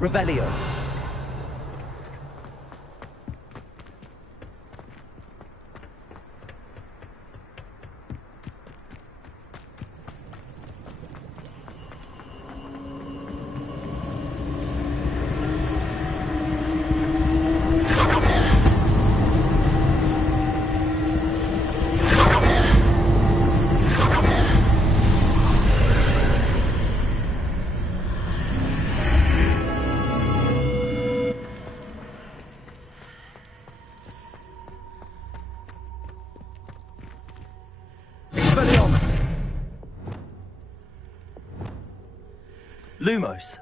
Revelio. Lumos.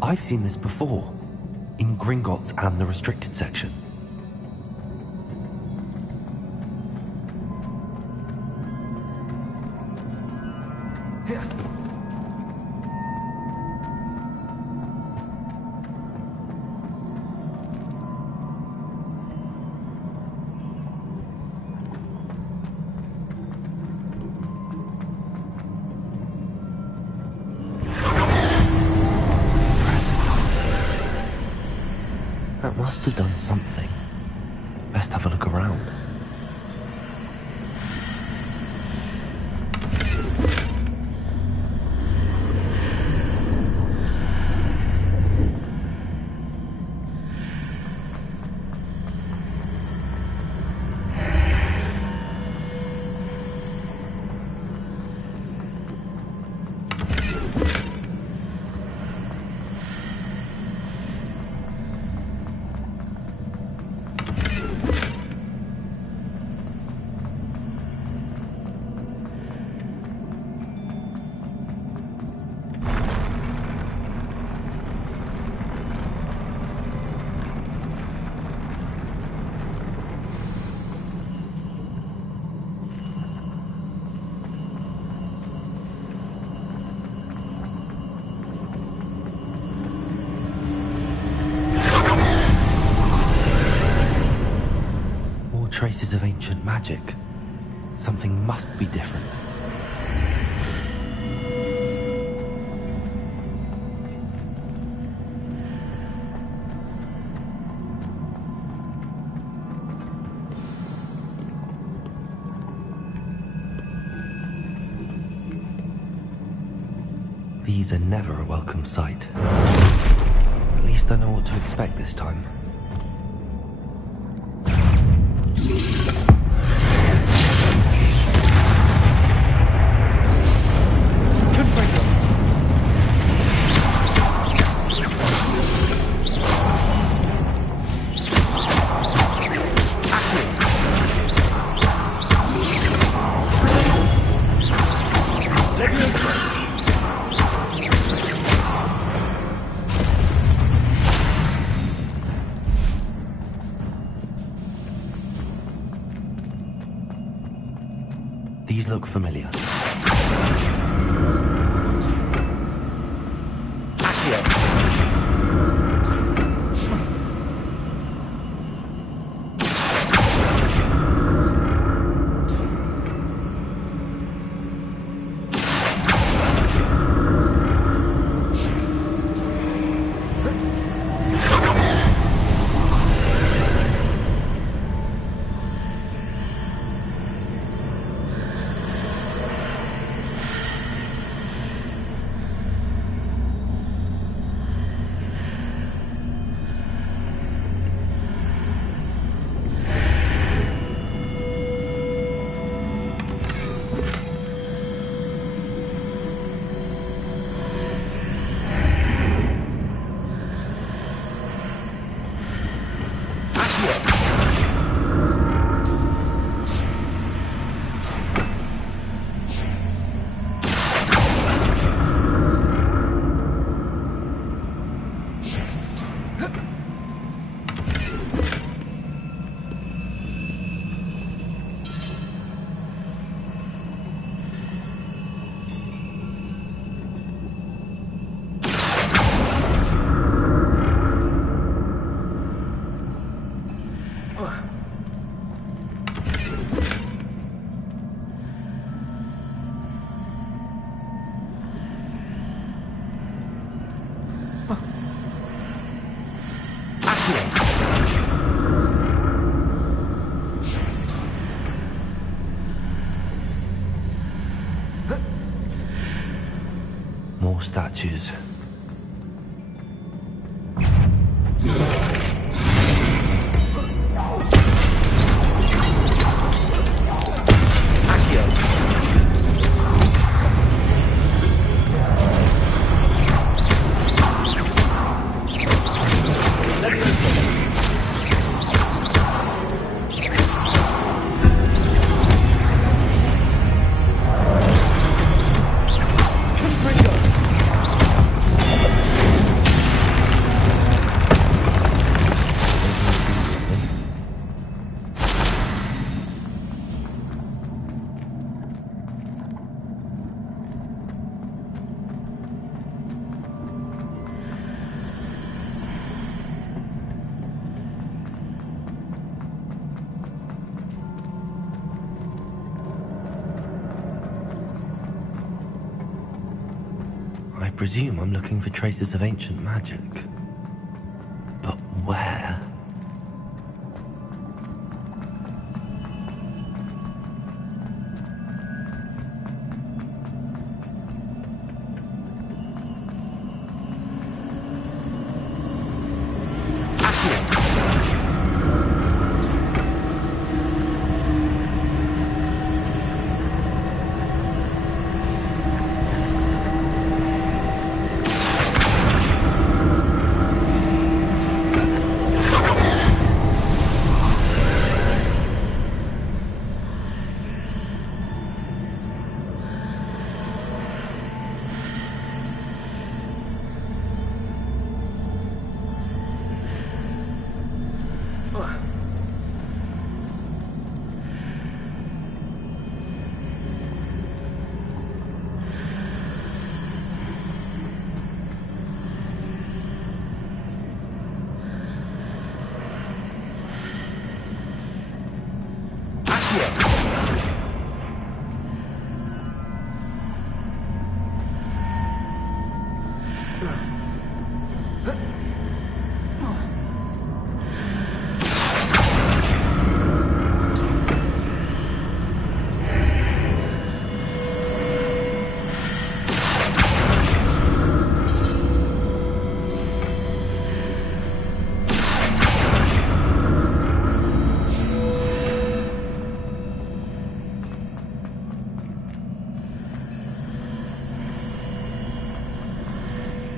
I've seen this before, in Gringotts and the restricted section. That must have done something. Best have a look around. Traces of ancient magic. Something must be different. These are never a welcome sight. At least I know what to expect this time. These look familiar. More statues. I presume I'm looking for traces of ancient magic. But where?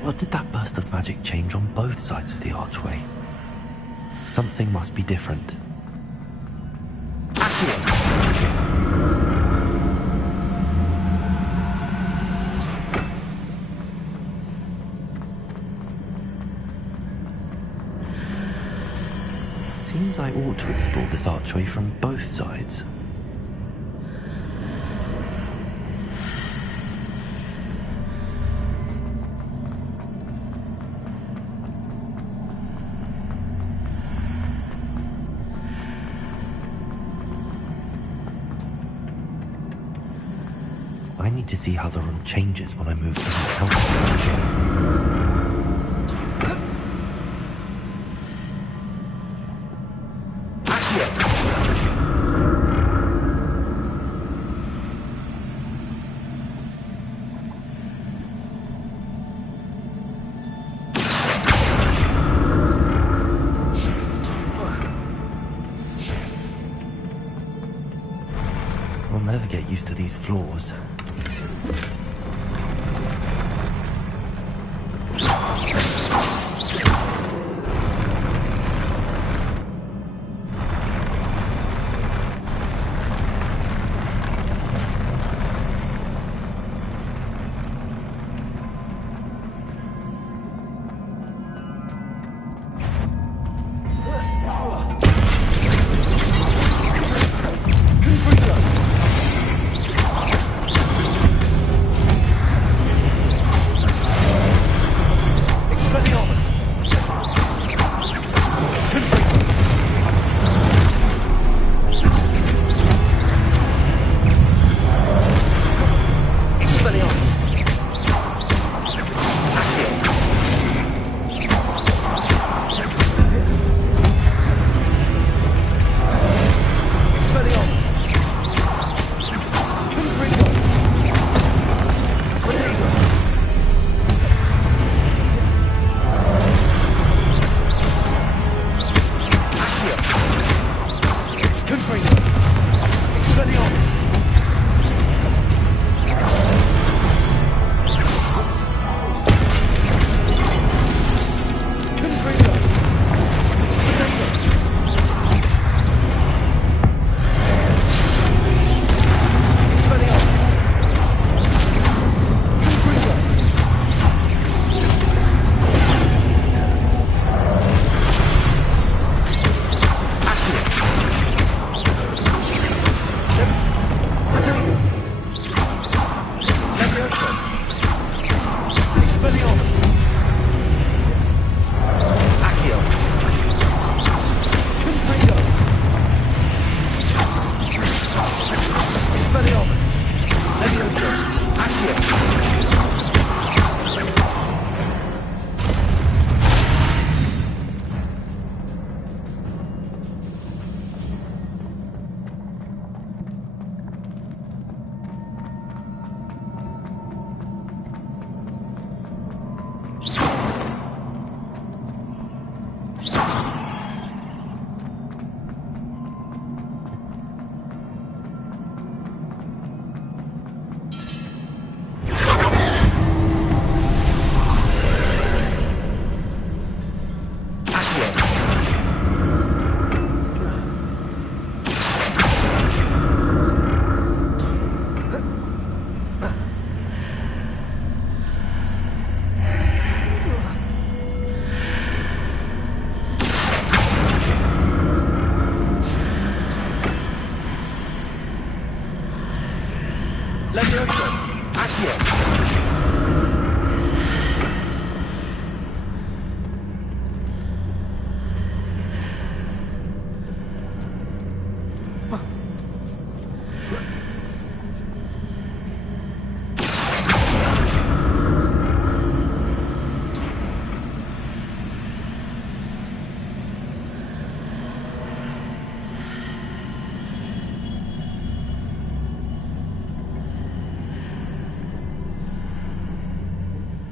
What did that burst of magic change on both sides of the archway? Something must be different. Seems I ought to explore this archway from both sides. I need to see how the room changes when I move to the outer. I'll never get used to these floors.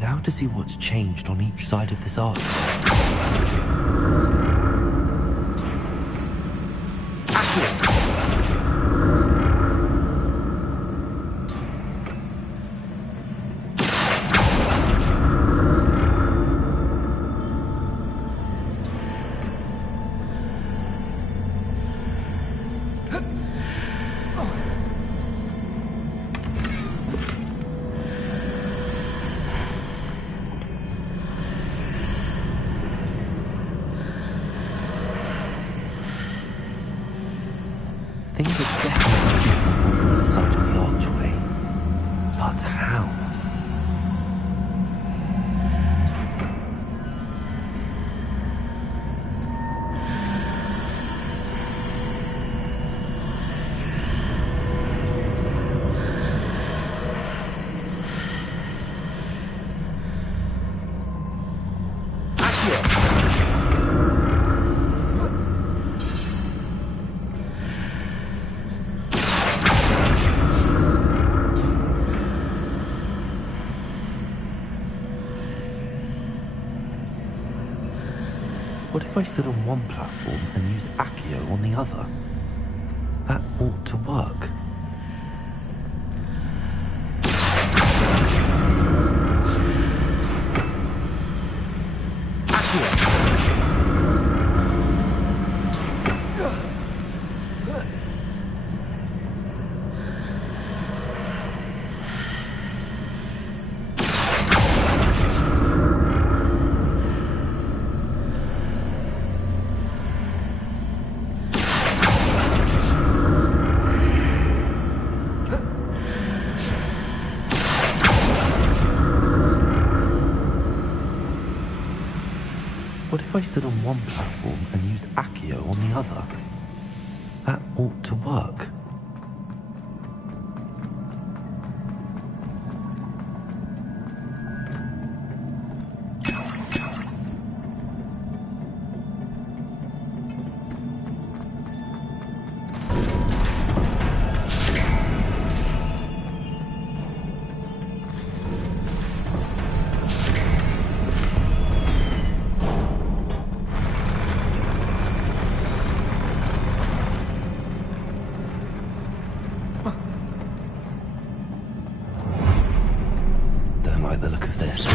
Now to see what's changed on each side of this arch. Things are definitely different on the other side of the archway. But how? What if I stood on one platform and used Accio on the other? That ought to work. What if I stood on one platform and used Accio on the other? That ought to work. The look of this.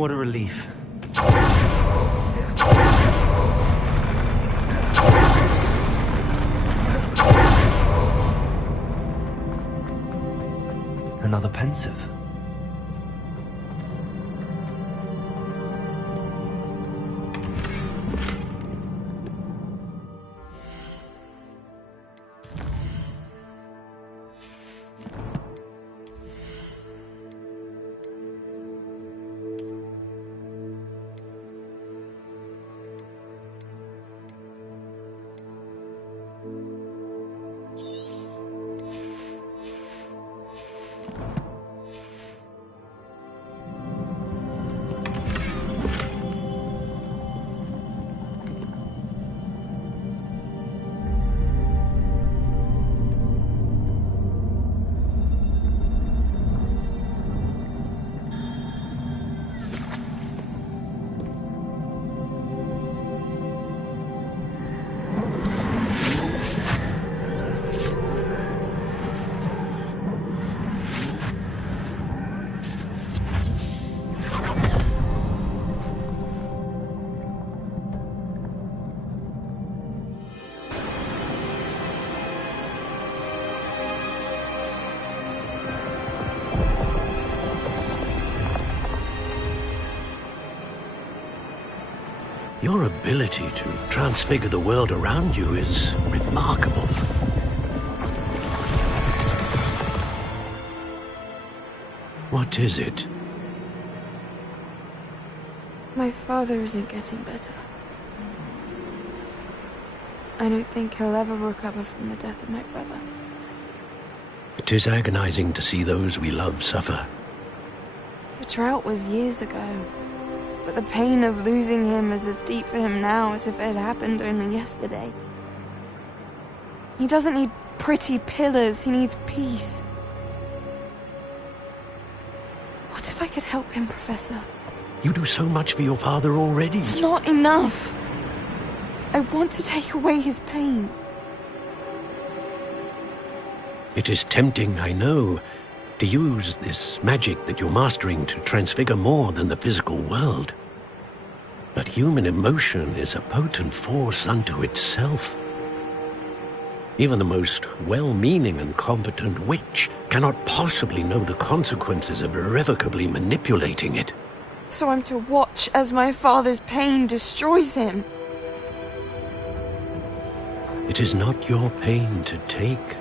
What a relief. Another pensive. Your ability to transfigure the world around you is remarkable. What is it? My father isn't getting better. I don't think he'll ever recover from the death of my brother. It is agonizing to see those we love suffer. The drought was years ago, but the pain of losing him is as deep for him now as if it had happened only yesterday. He doesn't need pretty pillars, he needs peace. What if I could help him, Professor? You do so much for your father already. It's not enough. I want to take away his pain. It is tempting, I know, to use this magic that you're mastering to transfigure more than the physical world. But human emotion is a potent force unto itself. Even the most well-meaning and competent witch cannot possibly know the consequences of irrevocably manipulating it. So I'm to watch as my father's pain destroys him. It is not your pain to take.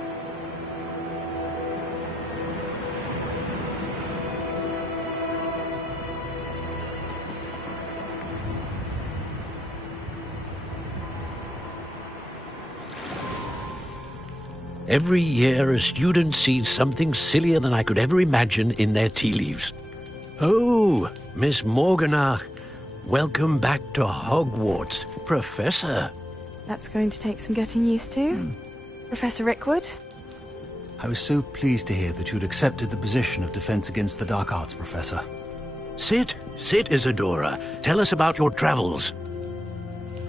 Every year, a student sees something sillier than I could ever imagine in their tea leaves. Oh, Miss Morganach, welcome back to Hogwarts, Professor. That's going to take some getting used to. Professor Rickwood? I was so pleased to hear that you'd accepted the position of Defense Against the Dark Arts, Professor. Sit, Isadora. Tell us about your travels.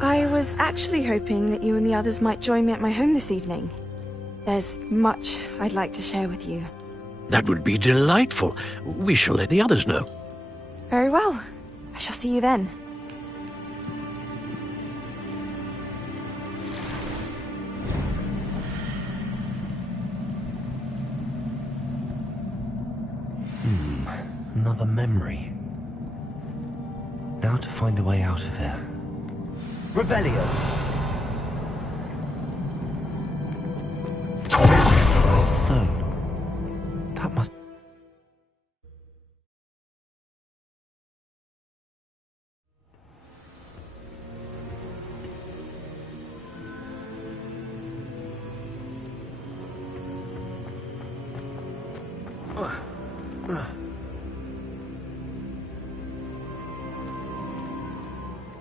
I was actually hoping that you and the others might join me at my home this evening. There's much I'd like to share with you. That would be delightful. We shall let the others know. Very well. I shall see you then. Another memory. Now to find a way out of here. Revelio! Stone. That must...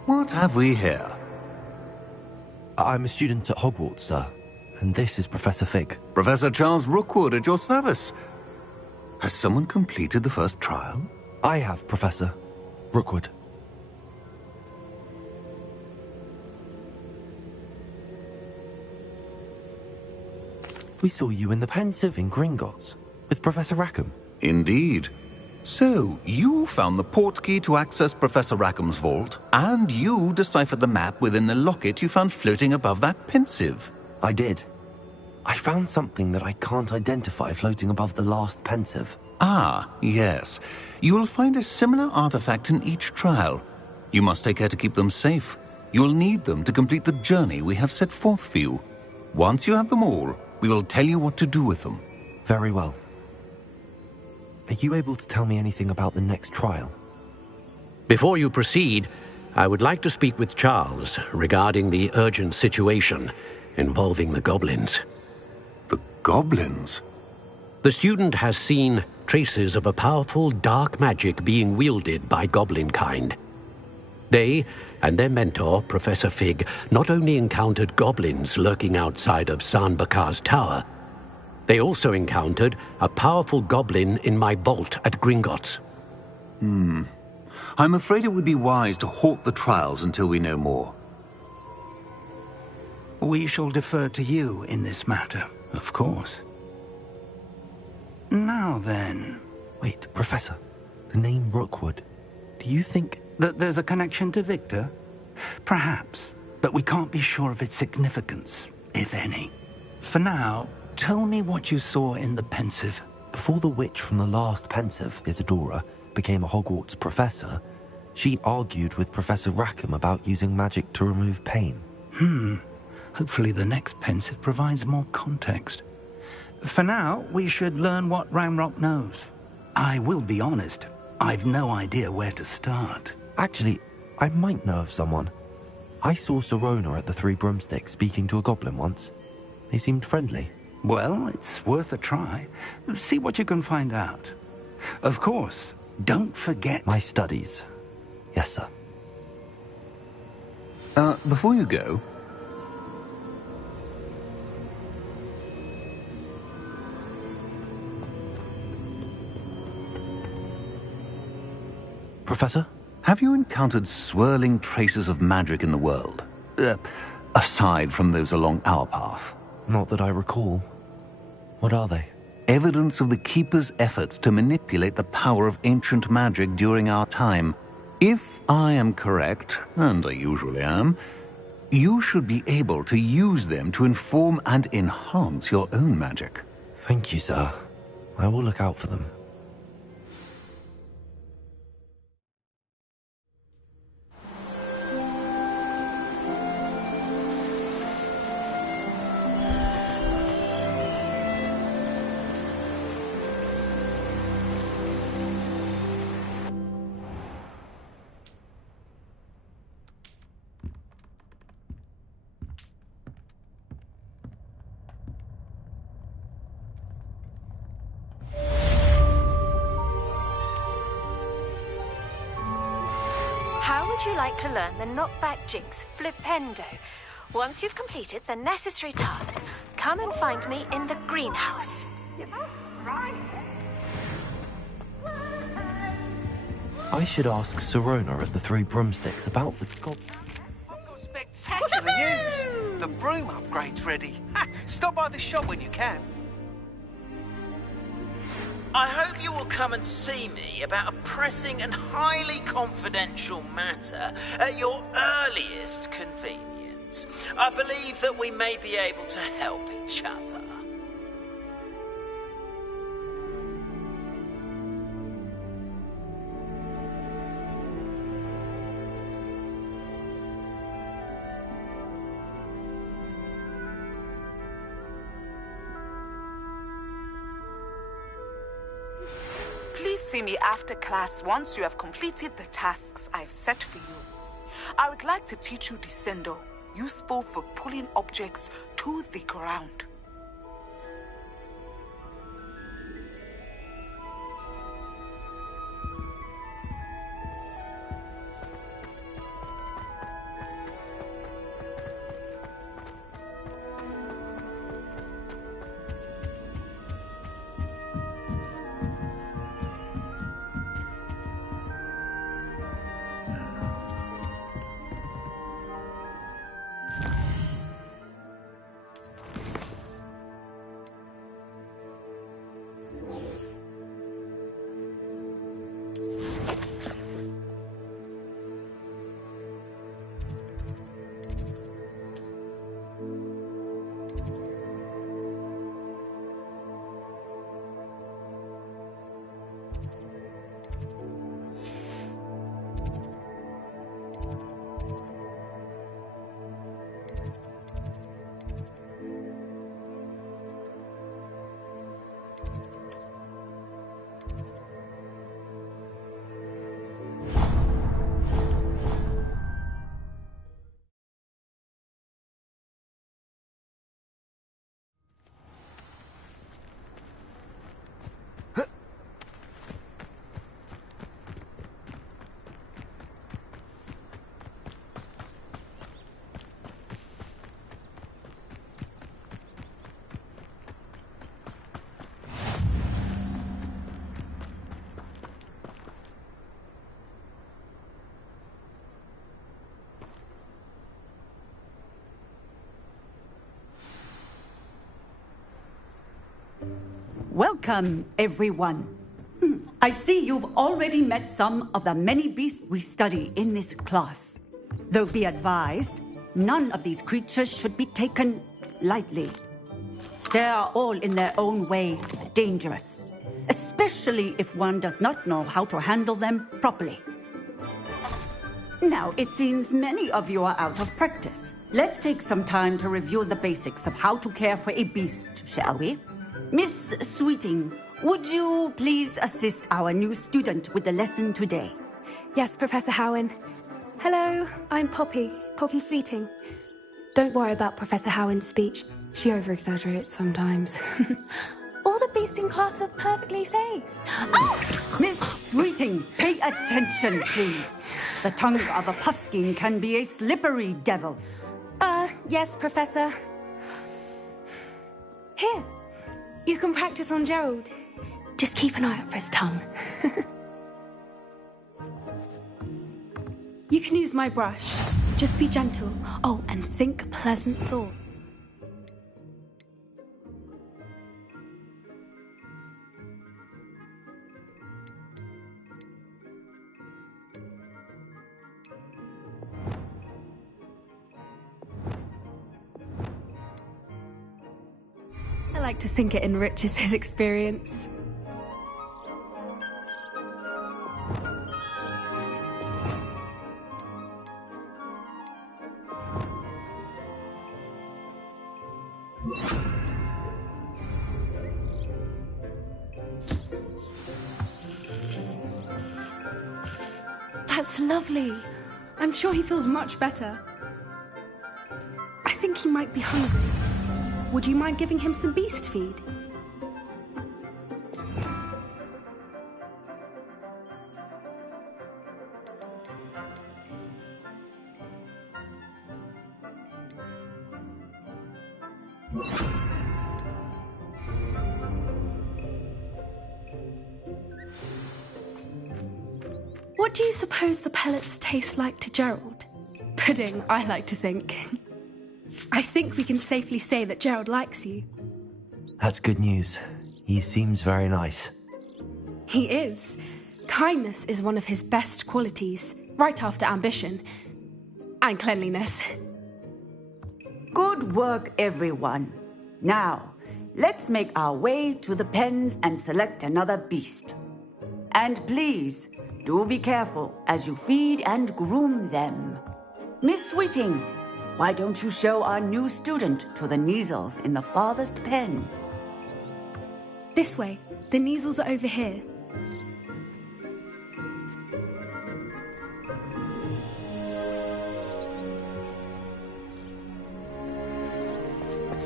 What have we here? I'm a student at Hogwarts, sir. And this is Professor Fig. Professor Charles Rookwood at your service. Has someone completed the first trial? I have, Professor Rookwood. We saw you in the Pensive in Gringotts with Professor Rackham. Indeed. So, you found the port key to access Professor Rackham's vault, and you deciphered the map within the locket you found floating above that pensive. I did. I found something that I can't identify floating above the last pensive. Ah, yes. You will find a similar artifact in each trial. You must take care to keep them safe. You will need them to complete the journey we have set forth for you. Once you have them all, we will tell you what to do with them. Very well. Are you able to tell me anything about the next trial? Before you proceed, I would like to speak with Charles regarding the urgent situation involving the goblins. The goblins? The student has seen traces of a powerful dark magic being wielded by goblin kind. They and their mentor, Professor Fig, not only encountered goblins lurking outside of San Bakar's tower, they also encountered a powerful goblin in my vault at Gringotts. I'm afraid it would be wise to halt the trials until we know more. We shall defer to you in this matter, of course. Now then... Wait, Professor. The name Rookwood. Do you think... that there's a connection to Victor? Perhaps, but we can't be sure of its significance, if any. For now, tell me what you saw in the pensive. Before the witch from the last pensive, Isadora, became a Hogwarts professor, she argued with Professor Rackham about using magic to remove pain. Hopefully the next pensive provides more context. For now, we should learn what Ramrock knows. I will be honest, I've no idea where to start. Actually, I might know of someone. I saw Sirona at the Three Broomsticks speaking to a goblin once. They seemed friendly. Well, it's worth a try. See what you can find out. Of course, don't forget... My studies. Yes, sir. Before you go... Professor? Have you encountered swirling traces of magic in the world? Aside from those along our path? Not that I recall. What are they? Evidence of the Keeper's efforts to manipulate the power of ancient magic during our time. If I am correct, and I usually am, you should be able to use them to inform and enhance your own magic. Thank you, sir. I will look out for them. How would you like to learn the knockback jinx flipendo? Once you've completed the necessary tasks, come and find me in the greenhouse. I should ask Sirona at the Three Broomsticks about the goblin. I've got spectacular news! The broom upgrade's ready. Stop by the shop when you can. I hope you will come and see me about a pressing and highly confidential matter at your earliest convenience. I believe that we may be able to help each other. Please see me after class once you have completed the tasks I've set for you. I would like to teach you Descendo, useful for pulling objects to the ground. Welcome, everyone. I see you've already met some of the many beasts we study in this class. Though be advised, none of these creatures should be taken lightly. They are all in their own way dangerous, especially if one does not know how to handle them properly. Now, it seems many of you are out of practice. Let's take some time to review the basics of how to care for a beast, shall we? Miss Sweeting, would you please assist our new student with the lesson today? Yes, Professor Howen. Hello, I'm Poppy Sweeting. Don't worry about Professor Howen's speech. She over-exaggerates sometimes. All the beasts in class are perfectly safe. Oh! Miss Sweeting, pay attention, please. The tongue of a puffskein can be a slippery devil. Yes, Professor. Here, you can practice on Gerald. Just keep an eye out for his tongue. You can use my brush. Just be gentle. Oh, and think pleasant thoughts. I like to think it enriches his experience. That's lovely. I'm sure he feels much better. I think he might be hungry. Would you mind giving him some beast feed? What do you suppose the pellets taste like to Gerald? Pudding, I like to think. I think we can safely say that Gerald likes you. That's good news. He seems very nice. He is. Kindness is one of his best qualities, right after ambition. And cleanliness. Good work, everyone. Now, let's make our way to the pens and select another beast. And please, do be careful as you feed and groom them. Miss Sweeting, why don't you show our new student to the Neasels in the farthest pen? This way. The Neasels are over here.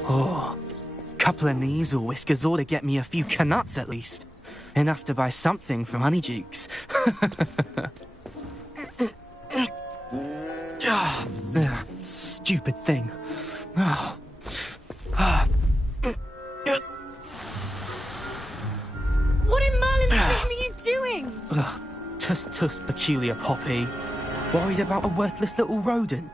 Oh, couple of Neasel whiskers ought to get me a few canuts at least. Enough to buy something from Honeydukes. Stupid thing. Oh. What in Merlin's name are you doing? Tuss, peculiar Poppy. Worried about a worthless little rodent?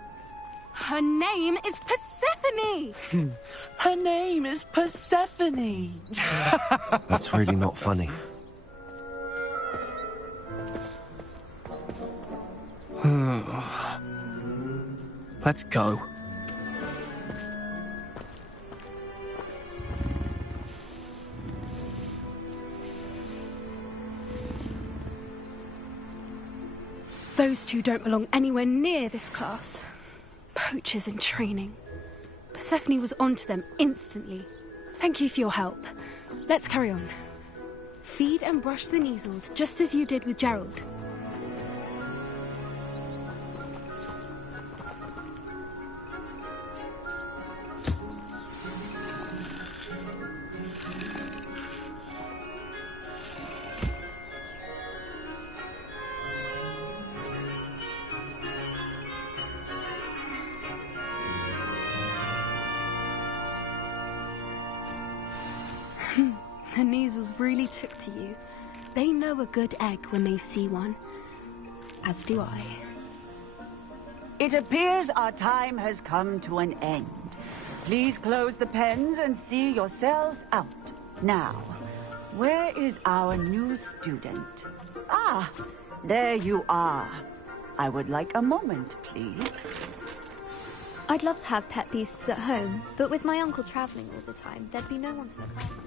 Her name is Persephone! Her name is Persephone! That's really not funny. Let's go. Those two don't belong anywhere near this class. Poachers in training. Persephone was onto them instantly. Thank you for your help. Let's carry on. Feed and brush the Neasels just as you did with Gerald. The Neasels really took to you. They know a good egg when they see one. As do I. It appears our time has come to an end. Please close the pens and see yourselves out. Now, where is our new student? Ah, there you are. I would like a moment, please. I'd love to have pet beasts at home, but with my uncle travelling all the time, there'd be no one to look after them.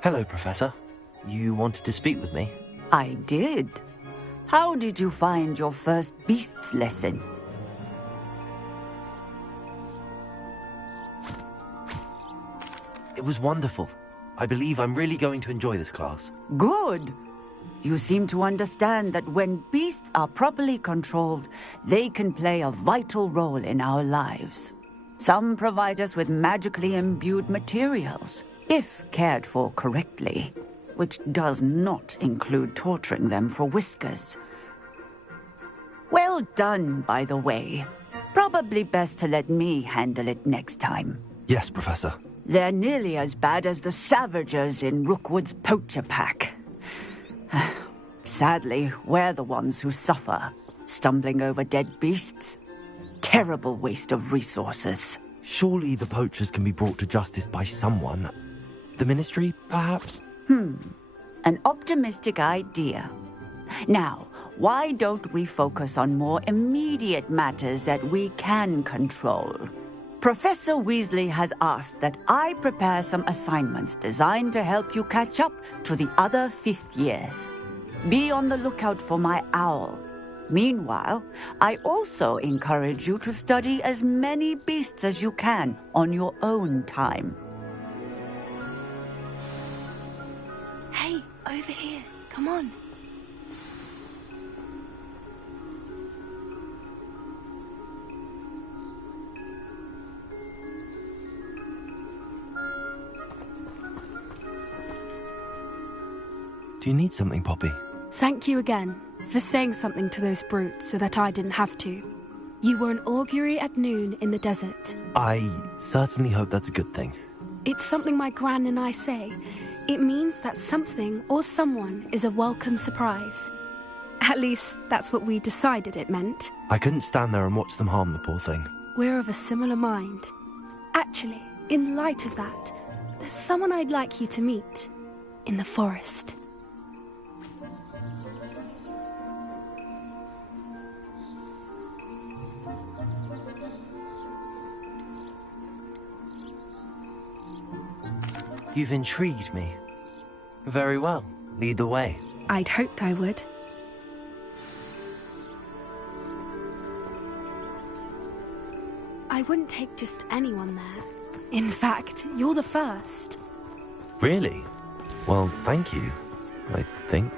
Hello, Professor. You wanted to speak with me? I did. How did you find your first beasts lesson? It was wonderful. I believe I'm really going to enjoy this class. Good. You seem to understand that when beasts are properly controlled, they can play a vital role in our lives. Some provide us with magically imbued materials, if cared for correctly, which does not include torturing them for whiskers. Well done, by the way. Probably best to let me handle it next time. Yes, Professor. They're nearly as bad as the Savagers in Rookwood's poacher pack. Sadly, we're the ones who suffer, stumbling over dead beasts. Terrible waste of resources. Surely the poachers can be brought to justice by someone. The Ministry, perhaps? An optimistic idea. Now, why don't we focus on more immediate matters that we can control? Professor Weasley has asked that I prepare some assignments designed to help you catch up to the other 5th years. Be on the lookout for my owl. Meanwhile, I also encourage you to study as many beasts as you can on your own time. Hey, over here. Come on. Do you need something, Poppy? Thank you again for saying something to those brutes so that I didn't have to. You were an augury at noon in the desert. I certainly hope that's a good thing. It's something my gran and I say. It means that something or someone is a welcome surprise. At least, that's what we decided it meant. I couldn't stand there and watch them harm the poor thing. We're of a similar mind. Actually, in light of that, there's someone I'd like you to meet. In the forest. You've intrigued me. Very well. Lead the way. I'd hoped I would. I wouldn't take just anyone there. In fact, you're the first. Really? Well, thank you, I think.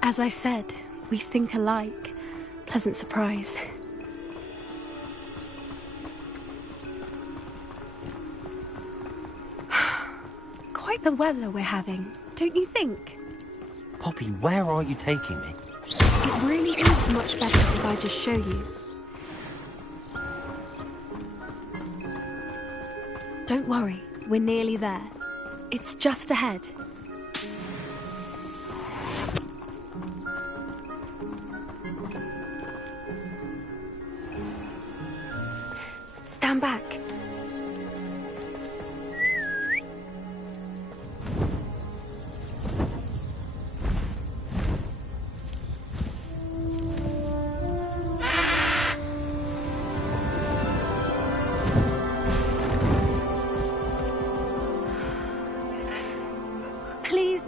As I said, we think alike. Pleasant surprise. Quite the weather we're having, don't you think? Poppy, where are you taking me? It really is much better if I just show you. Don't worry, we're nearly there. It's just ahead. Stand back.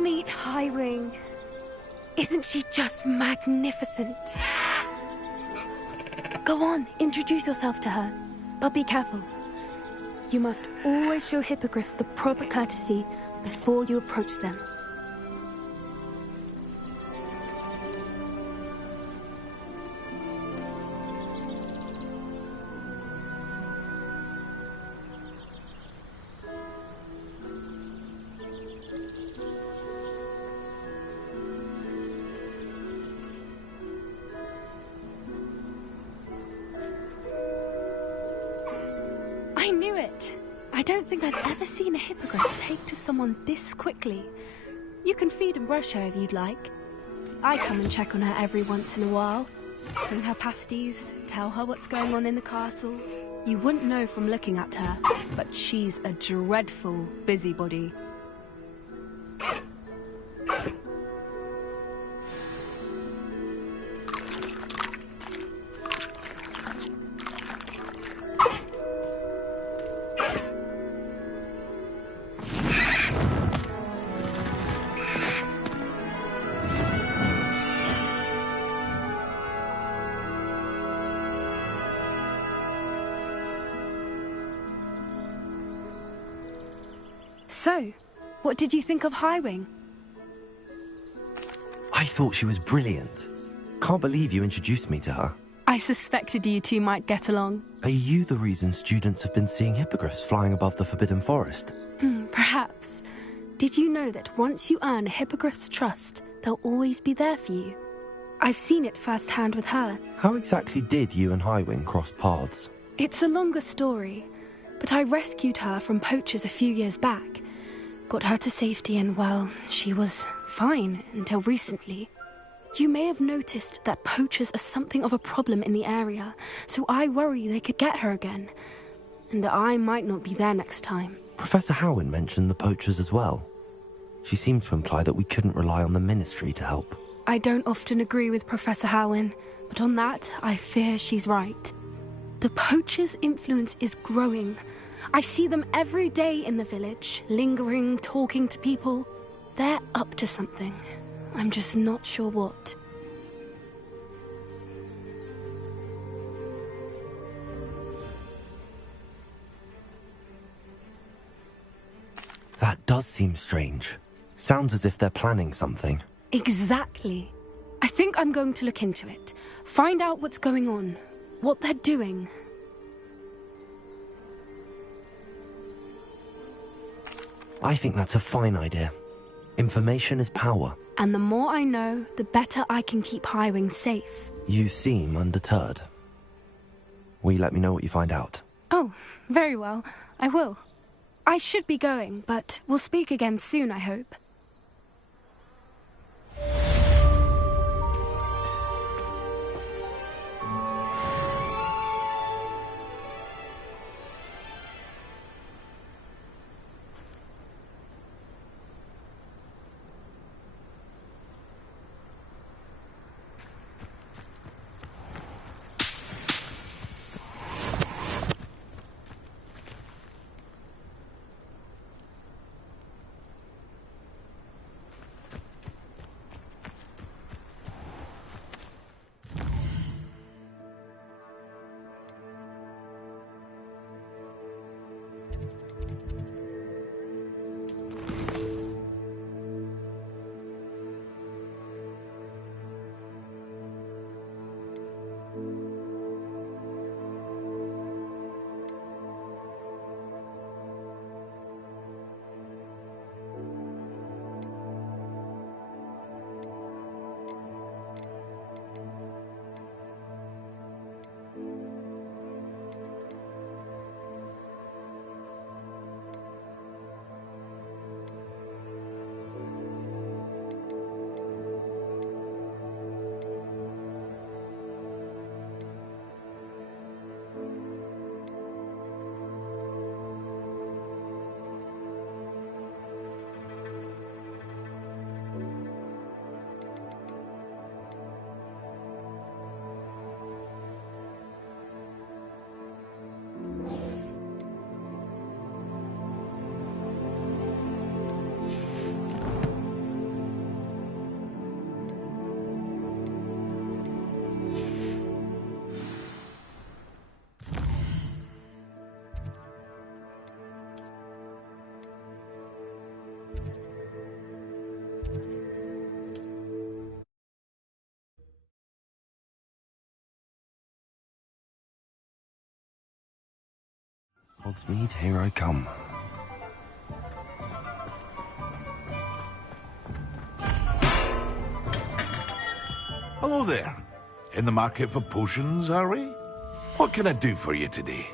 meet Highwing. Isn't she just magnificent? Go on, introduce yourself to her. But be careful. You must always show hippogriffs the proper courtesy before you approach them. I knew it! I don't think I've ever seen a hippogriff take to someone this quickly. You can feed and brush her if you'd like. I come and check on her every once in a while. Bring her pasties, tell her what's going on in the castle. You wouldn't know from looking at her, but she's a dreadful busybody. So, what did you think of Highwing? I thought she was brilliant. Can't believe you introduced me to her. I suspected you two might get along. Are you the reason students have been seeing hippogriffs flying above the Forbidden Forest? Perhaps. Did you know that once you earn a hippogriff's trust, they'll always be there for you? I've seen it firsthand with her. How exactly did you and Highwing cross paths? It's a longer story, but I rescued her from poachers a few years back. Got her to safety and, well, she was fine until recently. You may have noticed that poachers are something of a problem in the area, so I worry they could get her again. And I might not be there next time. Professor Howin mentioned the poachers as well. She seemed to imply that we couldn't rely on the Ministry to help. I don't often agree with Professor Howin, but on that, I fear she's right. The poachers' influence is growing. I see them every day in the village, lingering, talking to people. They're up to something. I'm just not sure what. That does seem strange. Sounds as if they're planning something. Exactly. I think I'm going to look into it. Find out what's going on, what they're doing. I think that's a fine idea. Information is power. And the more I know, the better I can keep Highwing safe. You seem undeterred. Will you let me know what you find out? Oh, very well. I will. I should be going, but we'll speak again soon, I hope. Hogsmeade, here I come. Hello there. In the market for potions, are we? What can I do for you today?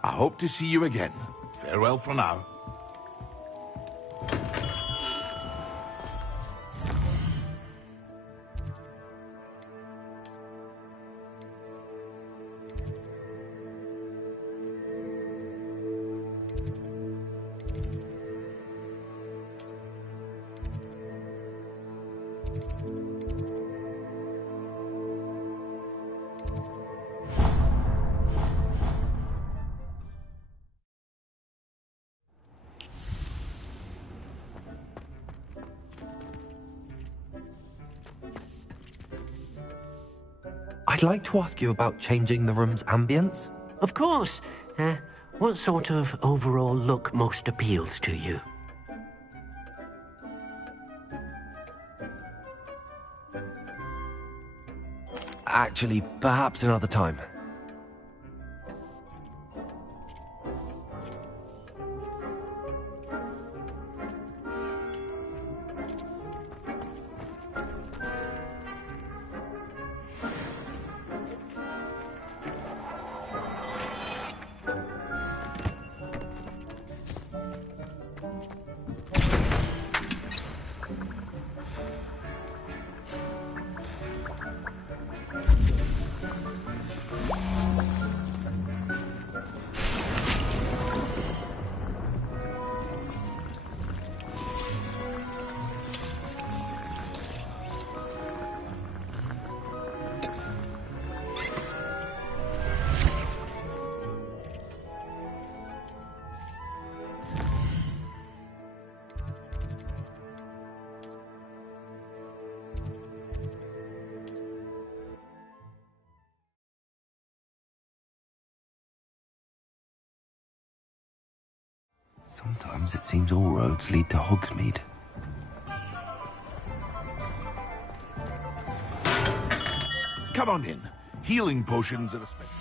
I hope to see you again. Farewell for now. I'd like to ask you about changing the room's ambience. Of course. What sort of overall look most appeals to you? Actually, perhaps another time. Sometimes it seems all roads lead to Hogsmeade. Come on in. Healing potions are a special.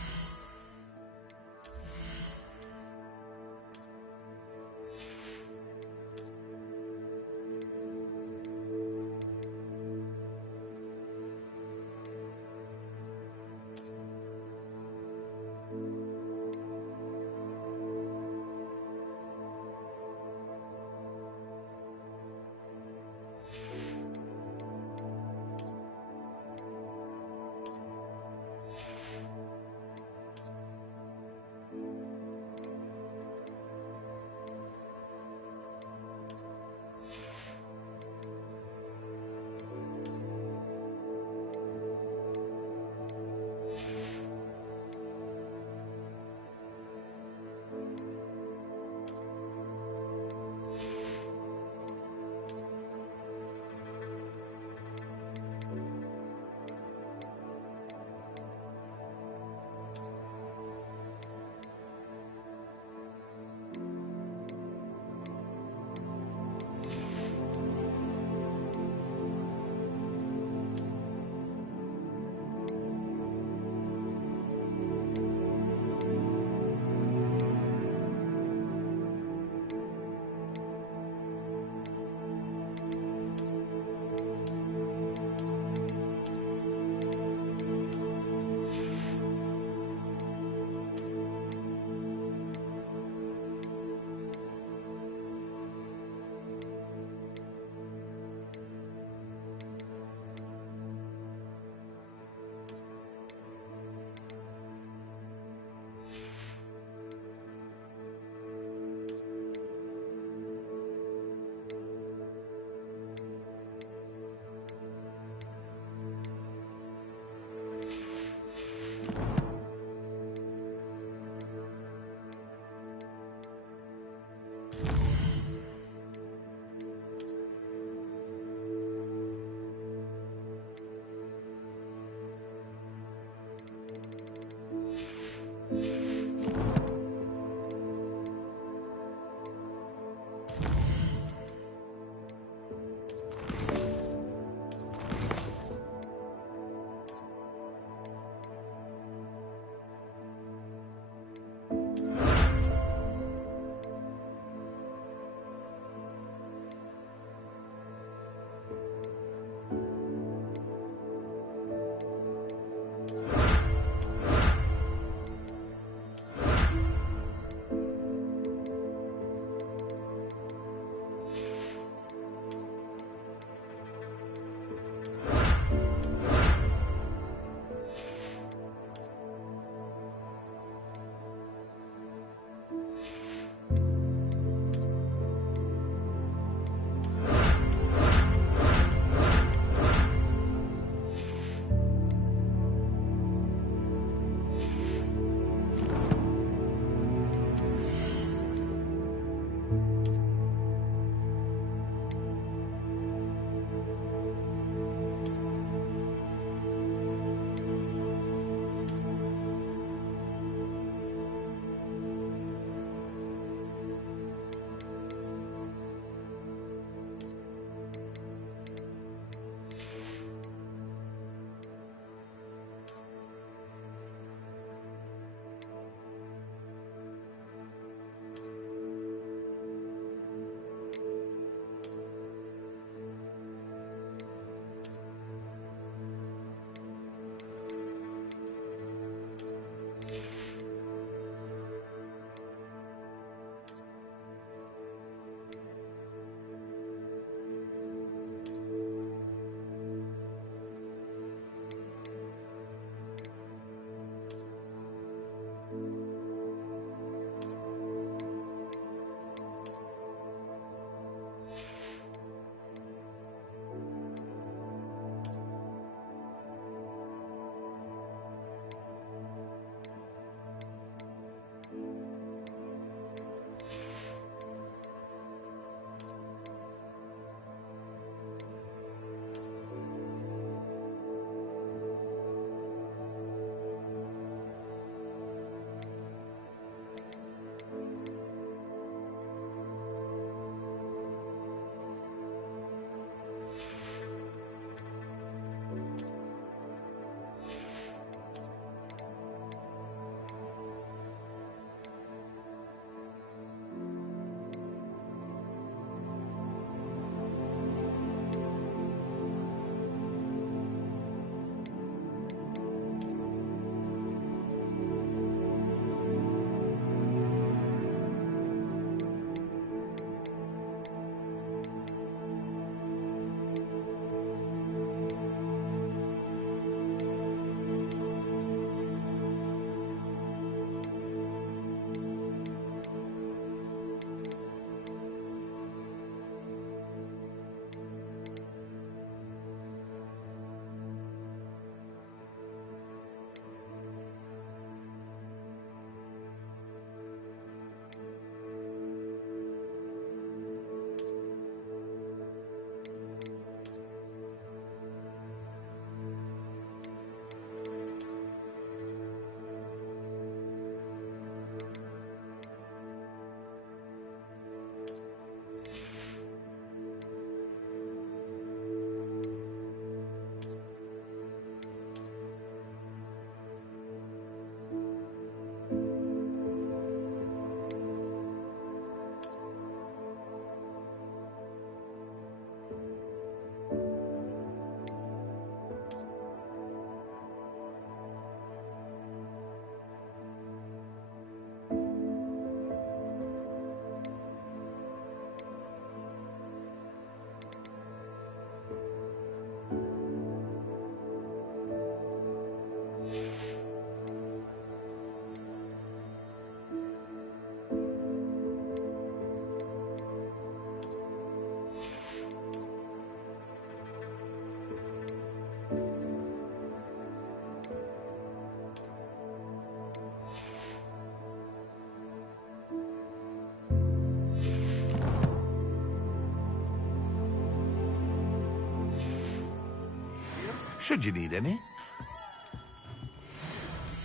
should you need any.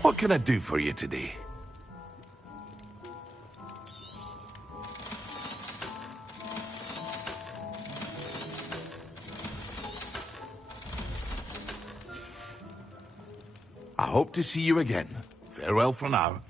What can I do for you today? I hope to see you again. Farewell for now.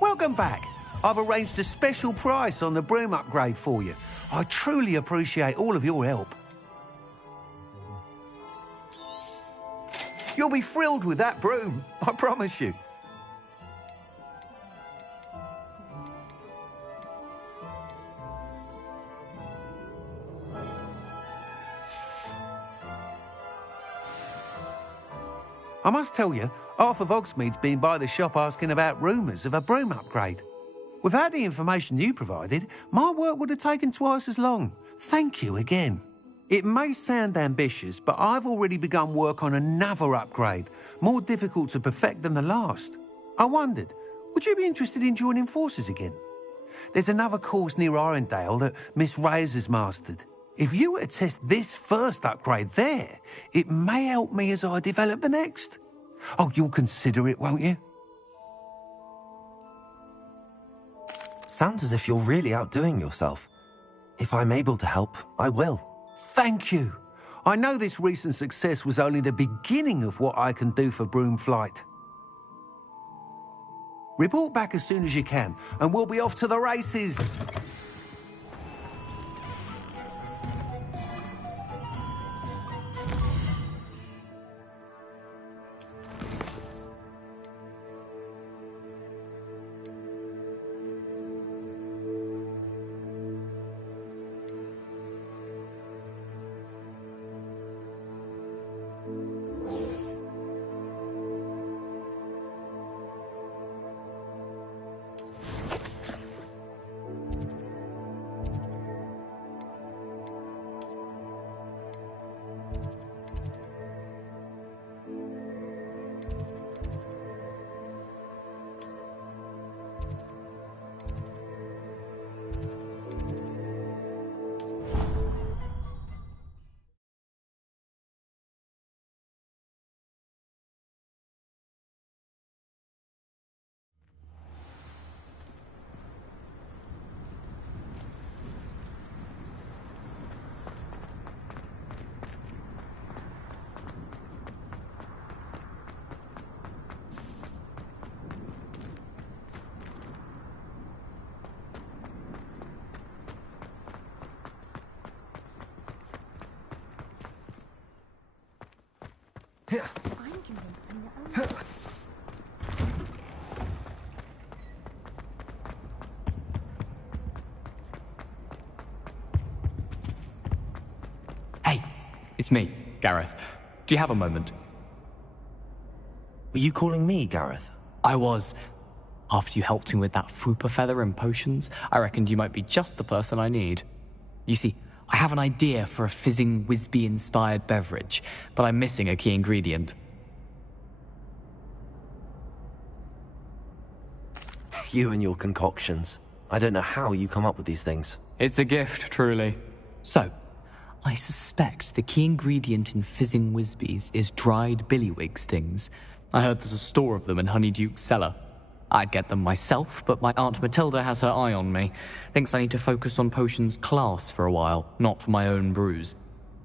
Welcome back. I've arranged a special price on the broom upgrade for you. I truly appreciate all of your help. You'll be thrilled with that broom, I promise you. I must tell you, half of Hogsmeade's been by the shop asking about rumours of a broom upgrade. Without the information you provided, my work would have taken twice as long. Thank you again. It may sound ambitious, but I've already begun work on another upgrade, more difficult to perfect than the last. I wondered, would you be interested in joining forces again? There's another course near Arendelle that Miss Reyes has mastered. If you were to test this first upgrade there, it may help me as I develop the next. Oh, you'll consider it, won't you? Sounds as if you're really outdoing yourself. If I'm able to help, I will. Thank you. I know this recent success was only the beginning of what I can do for Broomflight. Report back as soon as you can, and we'll be off to the races. Hey, it's me, Gareth. Do you have a moment? Were you calling me, Gareth? I was. After you helped me with that Fupa feather and potions, I reckoned you might be just the person I need. You see, I have an idea for a fizzing Wisby-inspired beverage, but I'm missing a key ingredient. You and your concoctions. I don't know how you come up with these things. It's a gift, truly. So, I suspect the key ingredient in fizzing Wisbies is dried billywig stings. I heard there's a store of them in Honeyduke's cellar. I'd get them myself, but my Aunt Matilda has her eye on me. Thinks I need to focus on potions class for a while, not for my own brews.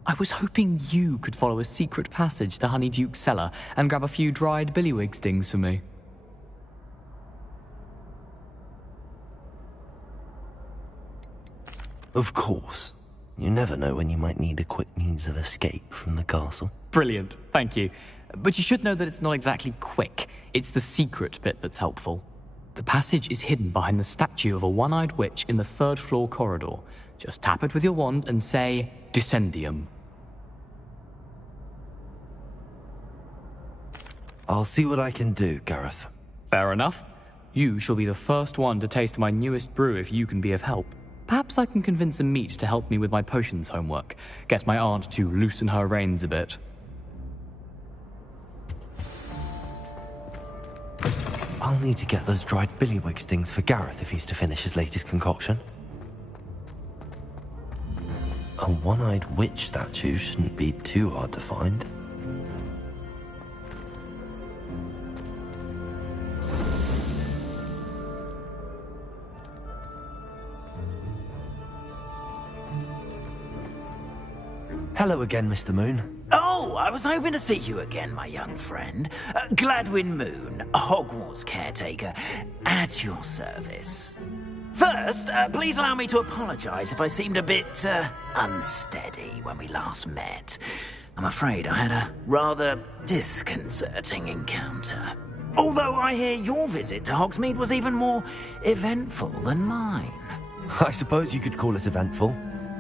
I was hoping you could follow a secret passage to Honeyduke's cellar and grab a few dried billywig stings for me. Of course. You never know when you might need a quick means of escape from the castle. Brilliant, thank you. But you should know that it's not exactly quick. It's the secret bit that's helpful. The passage is hidden behind the statue of a one-eyed witch in the third-floor corridor. Just tap it with your wand and say, Descendium. I'll see what I can do, Gareth. Fair enough. You shall be the first one to taste my newest brew if you can be of help. Perhaps I can convince a meat to help me with my potions homework. Get my aunt to loosen her reins a bit. I'll need to get those dried billywig stings for Gareth if he's to finish his latest concoction. A one-eyed witch statue shouldn't be too hard to find. Hello again, Mr. Moon. Oh, I was hoping to see you again, my young friend. Gladwin Moon, Hogwarts caretaker, at your service. First, please allow me to apologise if I seemed a bit, unsteady when we last met. I'm afraid I had a rather disconcerting encounter. Although I hear your visit to Hogsmeade was even more eventful than mine. I suppose you could call it eventful.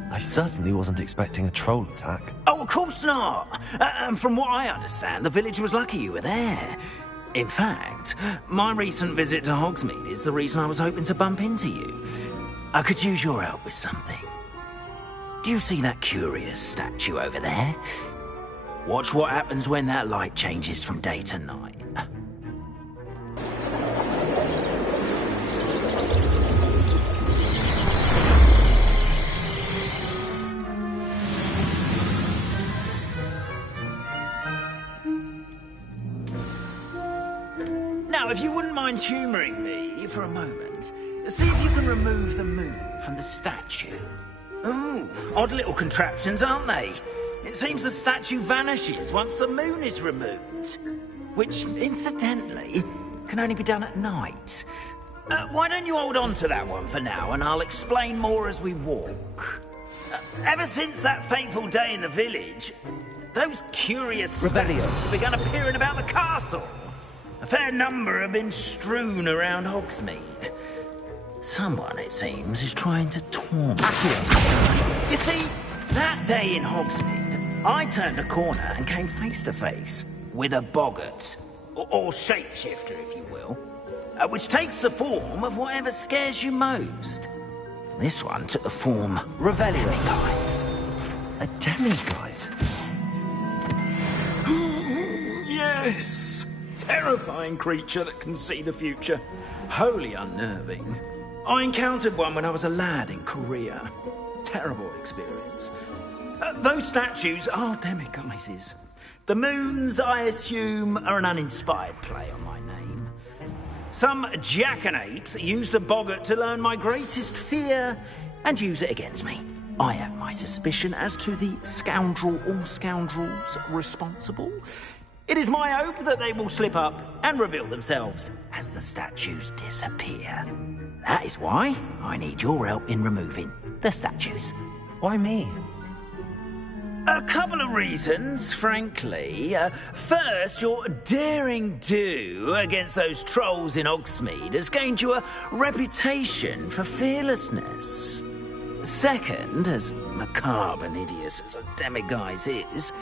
I certainly wasn't expecting a troll attack. Oh, of course not. And from what I understand, the village was lucky you were there. In fact, my recent visit to Hogsmeade is the reason I was hoping to bump into you. I could use your help with something. Do you see that curious statue over there? Watch what happens when that light changes from day to night. Now, if you wouldn't mind humouring me for a moment, see if you can remove the moon from the statue. Ooh, odd little contraptions, aren't they? It seems the statue vanishes once the moon is removed. Which, incidentally, can only be done at night. Why don't you hold on to that one for now, and I'll explain more as we walk. Ever since that fateful day in the village, those curious statues have begun appearing about the castle. A fair number have been strewn around Hogsmeade. Someone, it seems, is trying to torment you. You see, that day in Hogsmeade, I turned a corner and came face to face with a boggart, or shapeshifter, if you will, which takes the form of whatever scares you most. This one took the form Revelio. A demiguise? Yes! Terrifying creature that can see the future. Wholly unnerving. I encountered one when I was a lad in Korea. Terrible experience. Those statues are demiguises. The moons, I assume, are an uninspired play on my name. Some jackanapes used a boggart to learn my greatest fear and use it against me. I have my suspicion as to the scoundrel or scoundrels responsible. It is my hope that they will slip up and reveal themselves as the statues disappear. That is why I need your help in removing the statues. Why me? A couple of reasons, frankly. First, your daring do against those trolls in Hogsmeade has gained you a reputation for fearlessness. Second, as macabre and hideous as a demiguise is,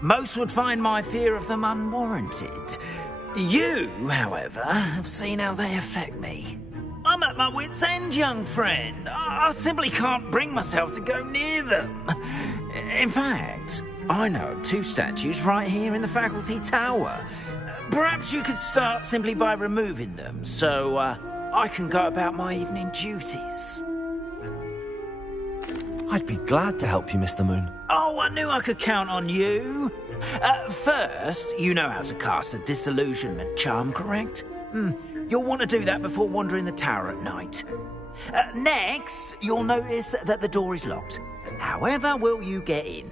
most would find my fear of them unwarranted. You, however, have seen how they affect me. I'm at my wit's end, young friend. I simply can't bring myself to go near them. In fact, I know of two statues right here in the faculty tower. Perhaps you could start simply by removing them, so I can go about my evening duties. I'd be glad to help you, Mr. Moon. Oh, I knew I could count on you. First, you know how to cast a disillusionment charm, correct? You'll want to do that before wandering the tower at night. Next, you'll notice that the door is locked. However will you get in?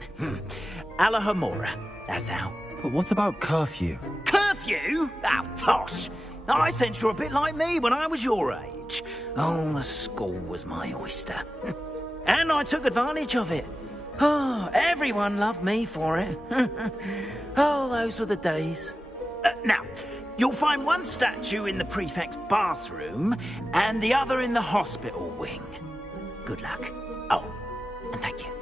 Alahomora, that's how. But what about curfew? Curfew? Oh, tosh. I sense you're a bit like me when I was your age. Oh, the school was my oyster. And I took advantage of it. Oh, everyone loved me for it. Oh, those were the days. Now, you'll find one statue in the prefect's bathroom and the other in the hospital wing. Good luck. Oh, and thank you.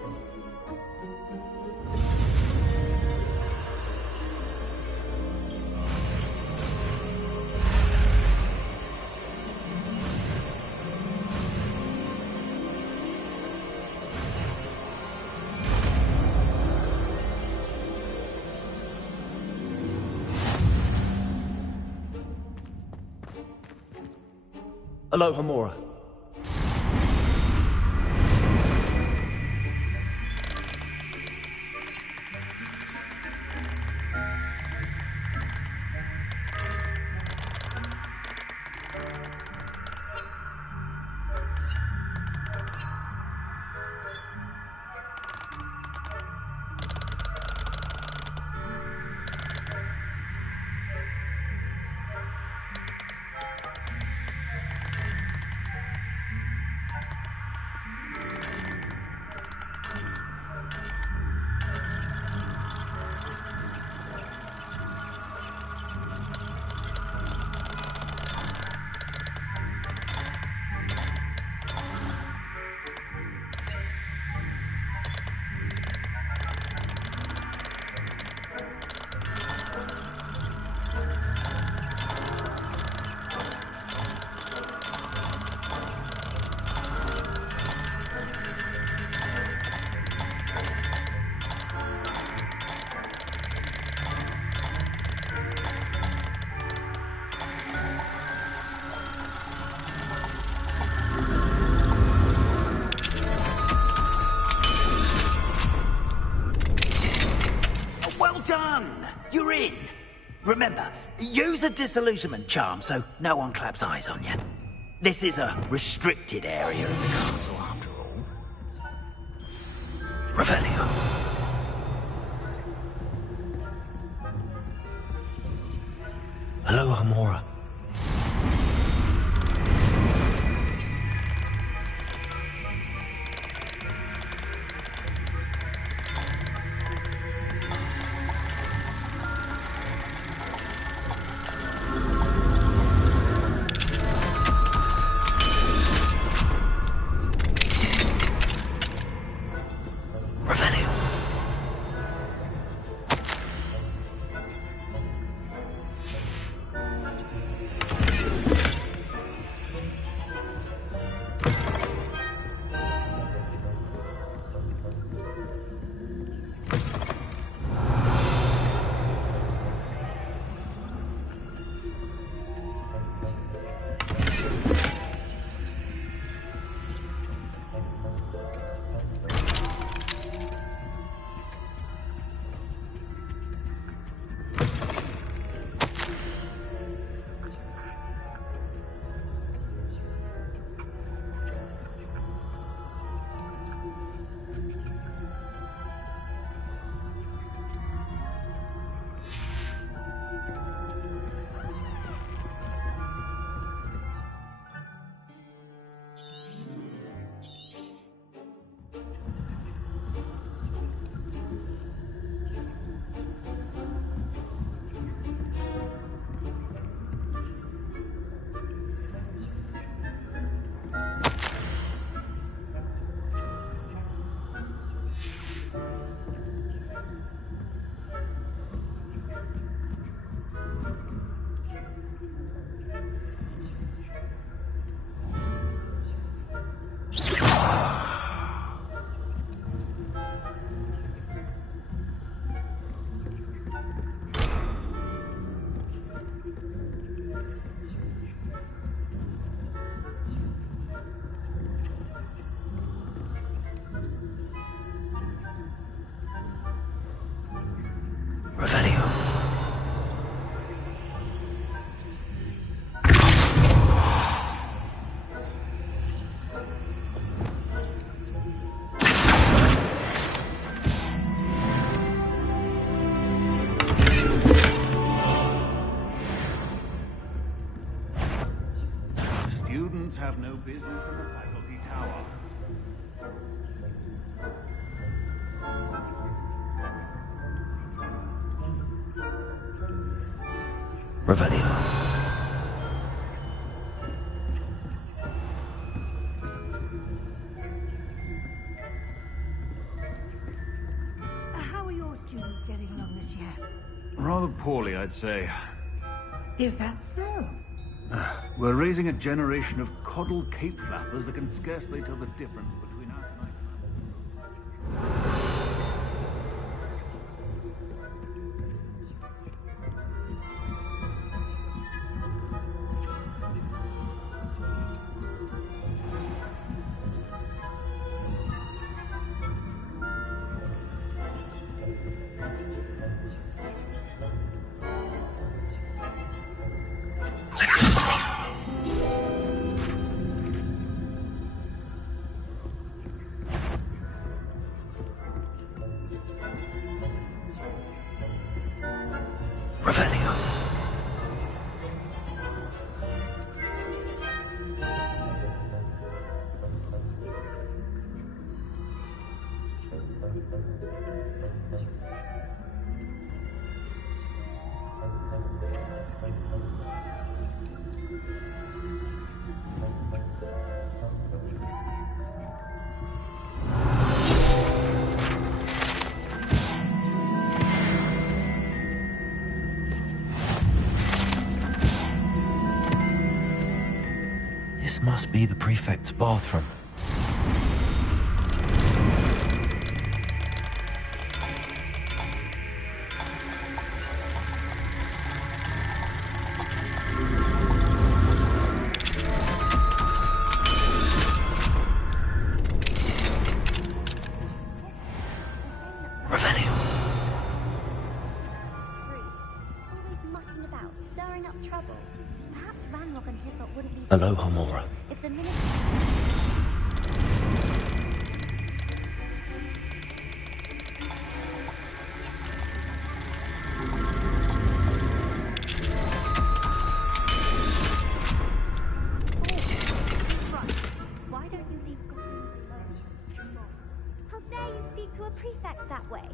Alohomora. Done! You're in! Remember, use a disillusionment charm so no one claps eyes on you. This is a restricted area of the castle, after all. Revelio. Alohomora. Revelio. Students have no business in the faculty tower. Revelio. How are your students getting along this year? Rather poorly, I'd say. Is that so? We're raising a generation of coddled cape flappers that can scarcely tell the difference between us and Revelio. This must be the prefect's bathroom. Revelio. Mucking about, stirring up trouble. Perhaps Ranrock and Hibbert would have been... Aloha, Mora. If the minute... Why don't you leave goblins alone? How dare you speak to a prefect that way?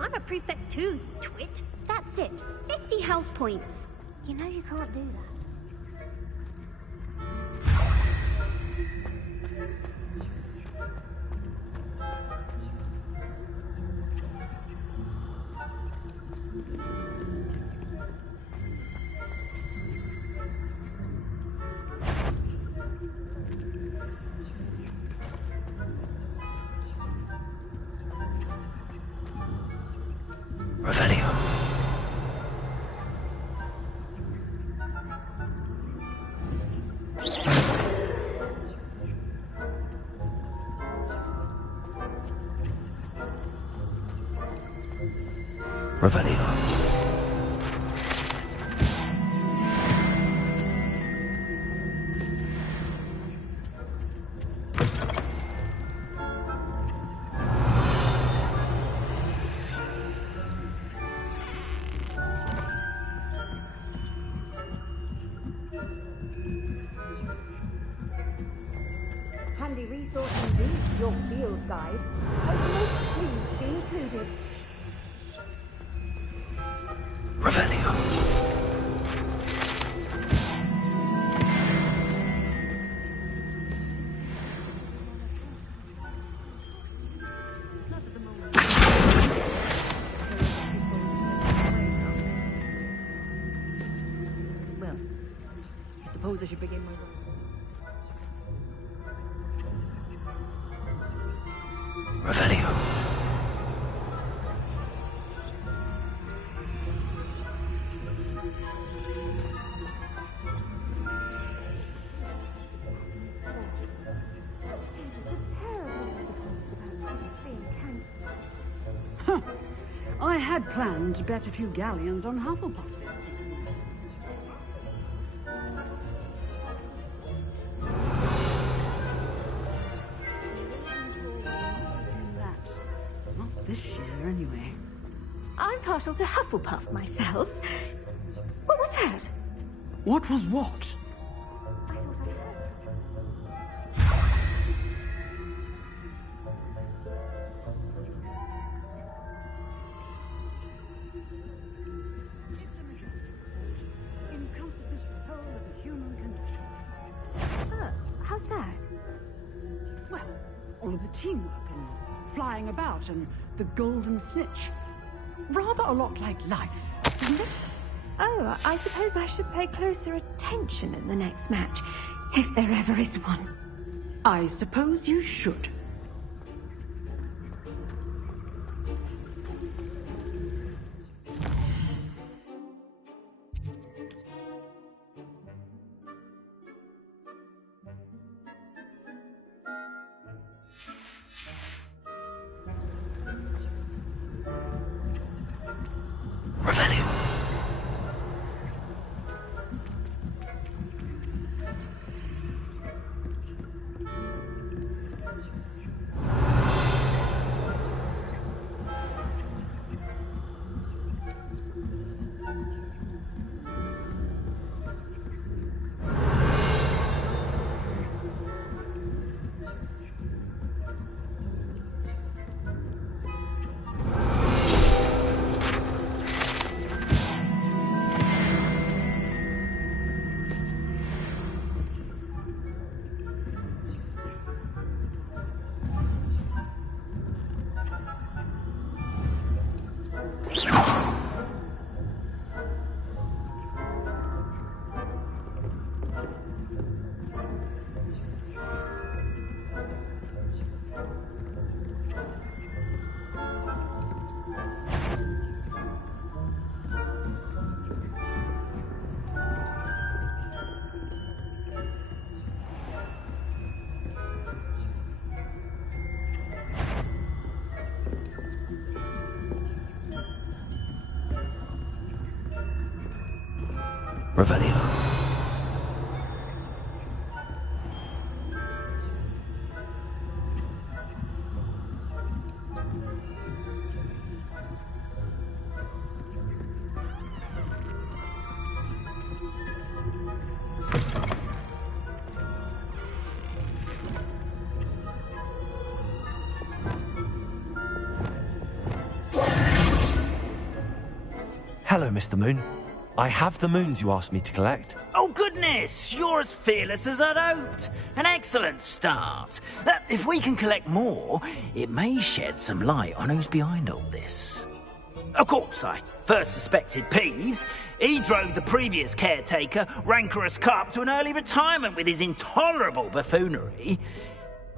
I'm a prefect too, you twit. That's it. 50 house points. You know you can't do that. Revelio. Revelio. Handy resource indeed, your field guide. Please be included. Revelio. Well, I suppose I should begin my work. Revelio. I had planned to bet a few galleons on Hufflepuff this season. Not this year, anyway. I'm partial to Hufflepuff myself. What was that? What was what? I thought I heard all of the teamwork and flying about and the golden snitch. Rather a lot like life, isn't it? Oh, I suppose I should pay closer attention in the next match, if there ever is one. I suppose you should. Revelio. Hello, Mr. Moon. I have the moons you asked me to collect. Oh, goodness! You're as fearless as I'd hoped. An excellent start. If we can collect more, it may shed some light on who's behind all this. Of course, I first suspected Peeves. He drove the previous caretaker, Rancorous Carp, to an early retirement with his intolerable buffoonery.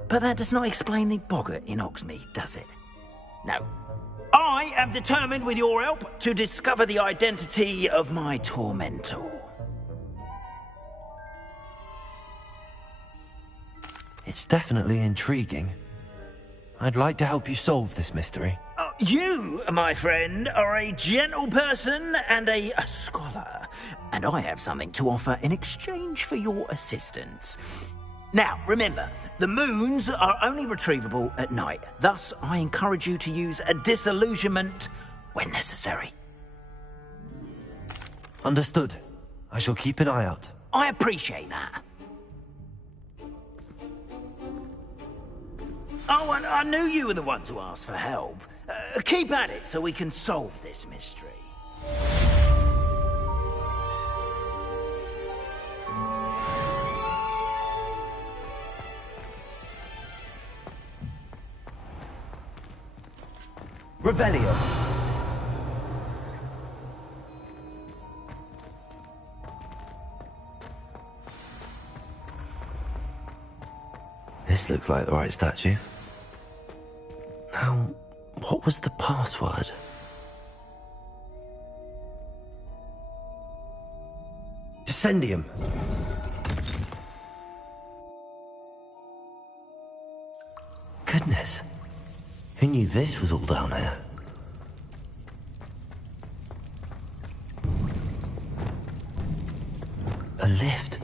But that does not explain the boggart in Hogsmeade, does it? No. I am determined, with your help, to discover the identity of my tormentor. It's definitely intriguing. I'd like to help you solve this mystery. You, my friend, are a gentle person and a scholar, and I have something to offer in exchange for your assistance. Now, remember, the moons are only retrievable at night. Thus, I encourage you to use a disillusionment when necessary. Understood. I shall keep an eye out. I appreciate that. Oh, and I knew you were the one to ask for help. Keep at it so we can solve this mystery. Revelio. This looks like the right statue. Now, what was the password? Descendium. Goodness. Who knew this was all down here? A lift.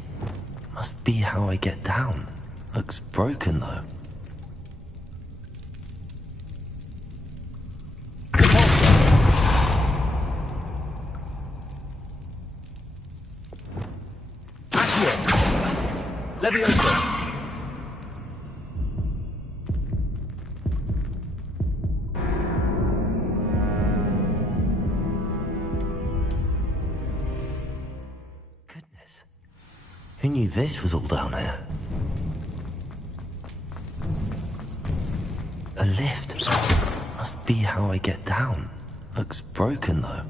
Must be how I get down. Looks broken, though. Leviosa. Goodness. Who knew this was all down here? A lift. Must be how I get down. Looks broken, though.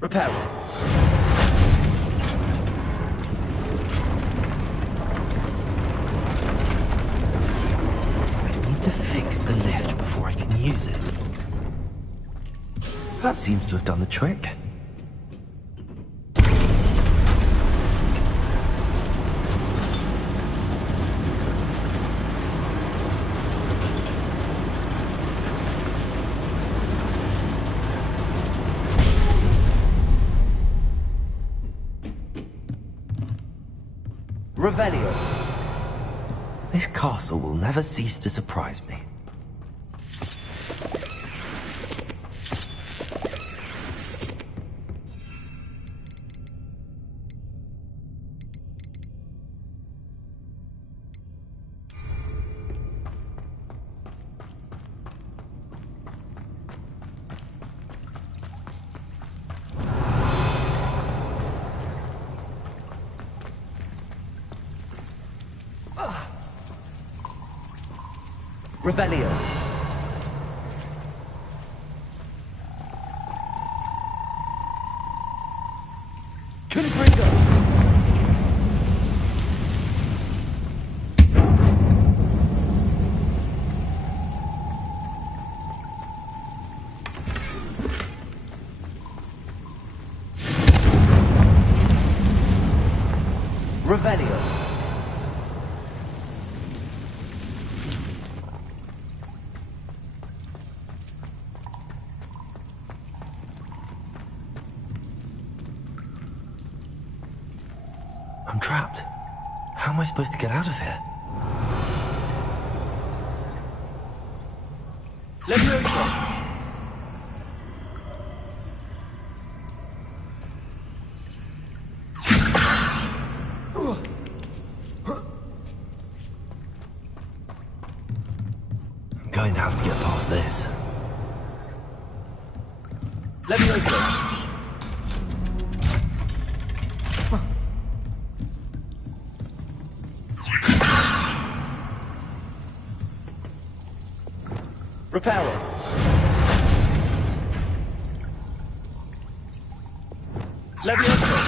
Repair. I need to fix the lift before I can use it. That seems to have done the trick. Revelio. This castle will never cease to surprise me. Revelio. Confringo. Revelio. I'm trapped. How am I supposed to get out of here? Leviosa. I'm going to have to get past this. Leviosa. Reparo. Leviosa.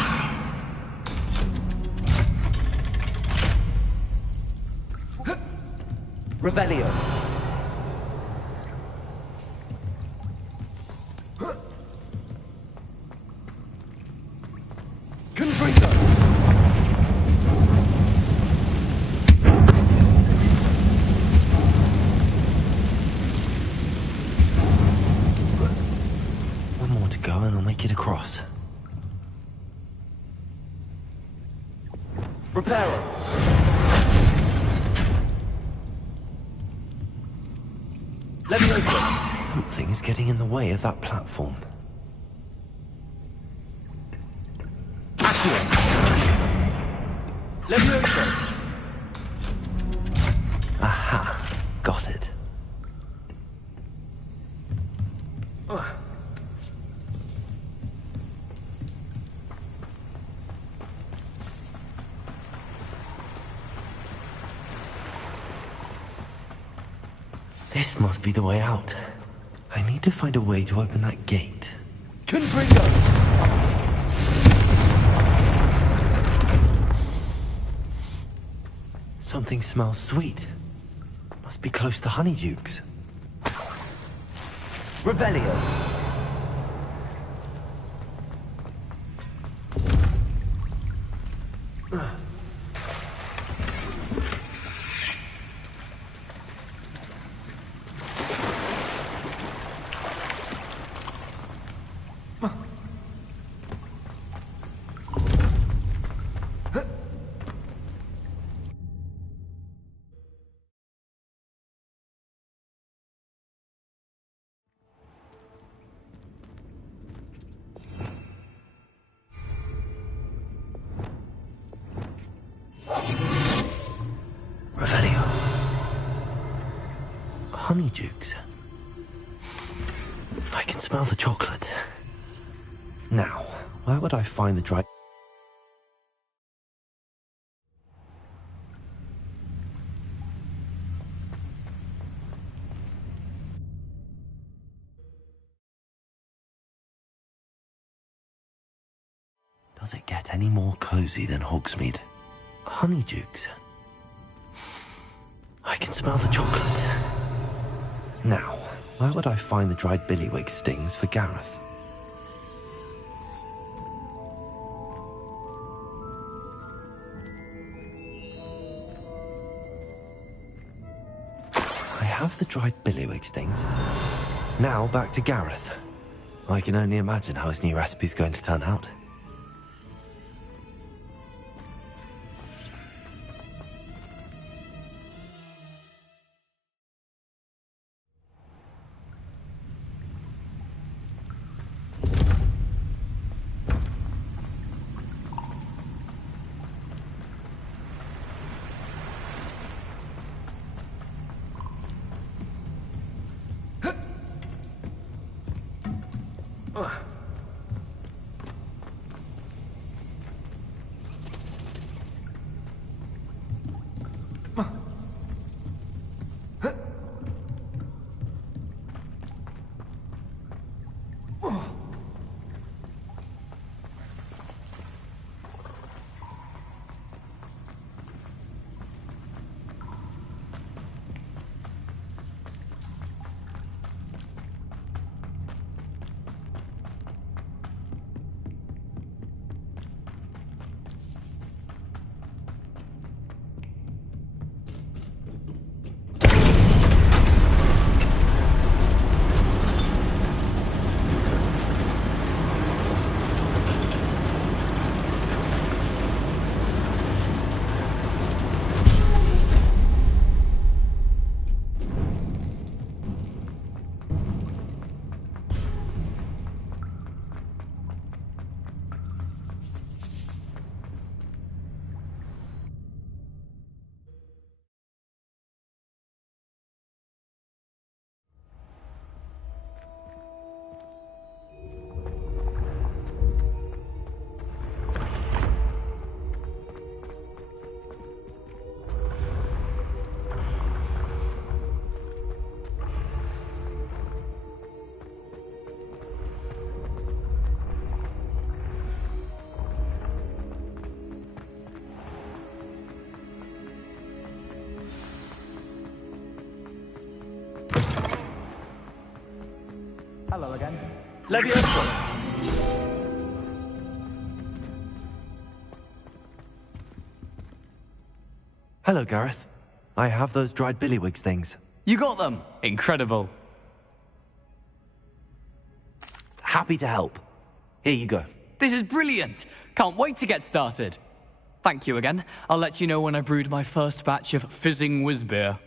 Revelio. Confringo. One more to go and I'll make it across. Reparo. Leviosa. Something is getting in the way of that platform. Accio. Leviosa. Aha, got it. This must be the way out. I need to find a way to open that gate. Confringo. Something smells sweet. Must be close to Honeydukes. Revelio. Honeydukes. I can smell the chocolate. Now, where would I find the dried... Does it get any more cozy than Hogsmeade? Honeydukes. I can smell the chocolate. Now, where would I find the dried billywig stings for Gareth? I have the dried billywig stings. Now back to Gareth. I can only imagine how his new recipe's going to turn out. Hello again. Leviosa! Hello, Gareth. I have those dried billywig things. You got them! Incredible. Happy to help. Here you go. This is brilliant! Can't wait to get started. Thank you again. I'll let you know when I brewed my first batch of fizzing whizbeer.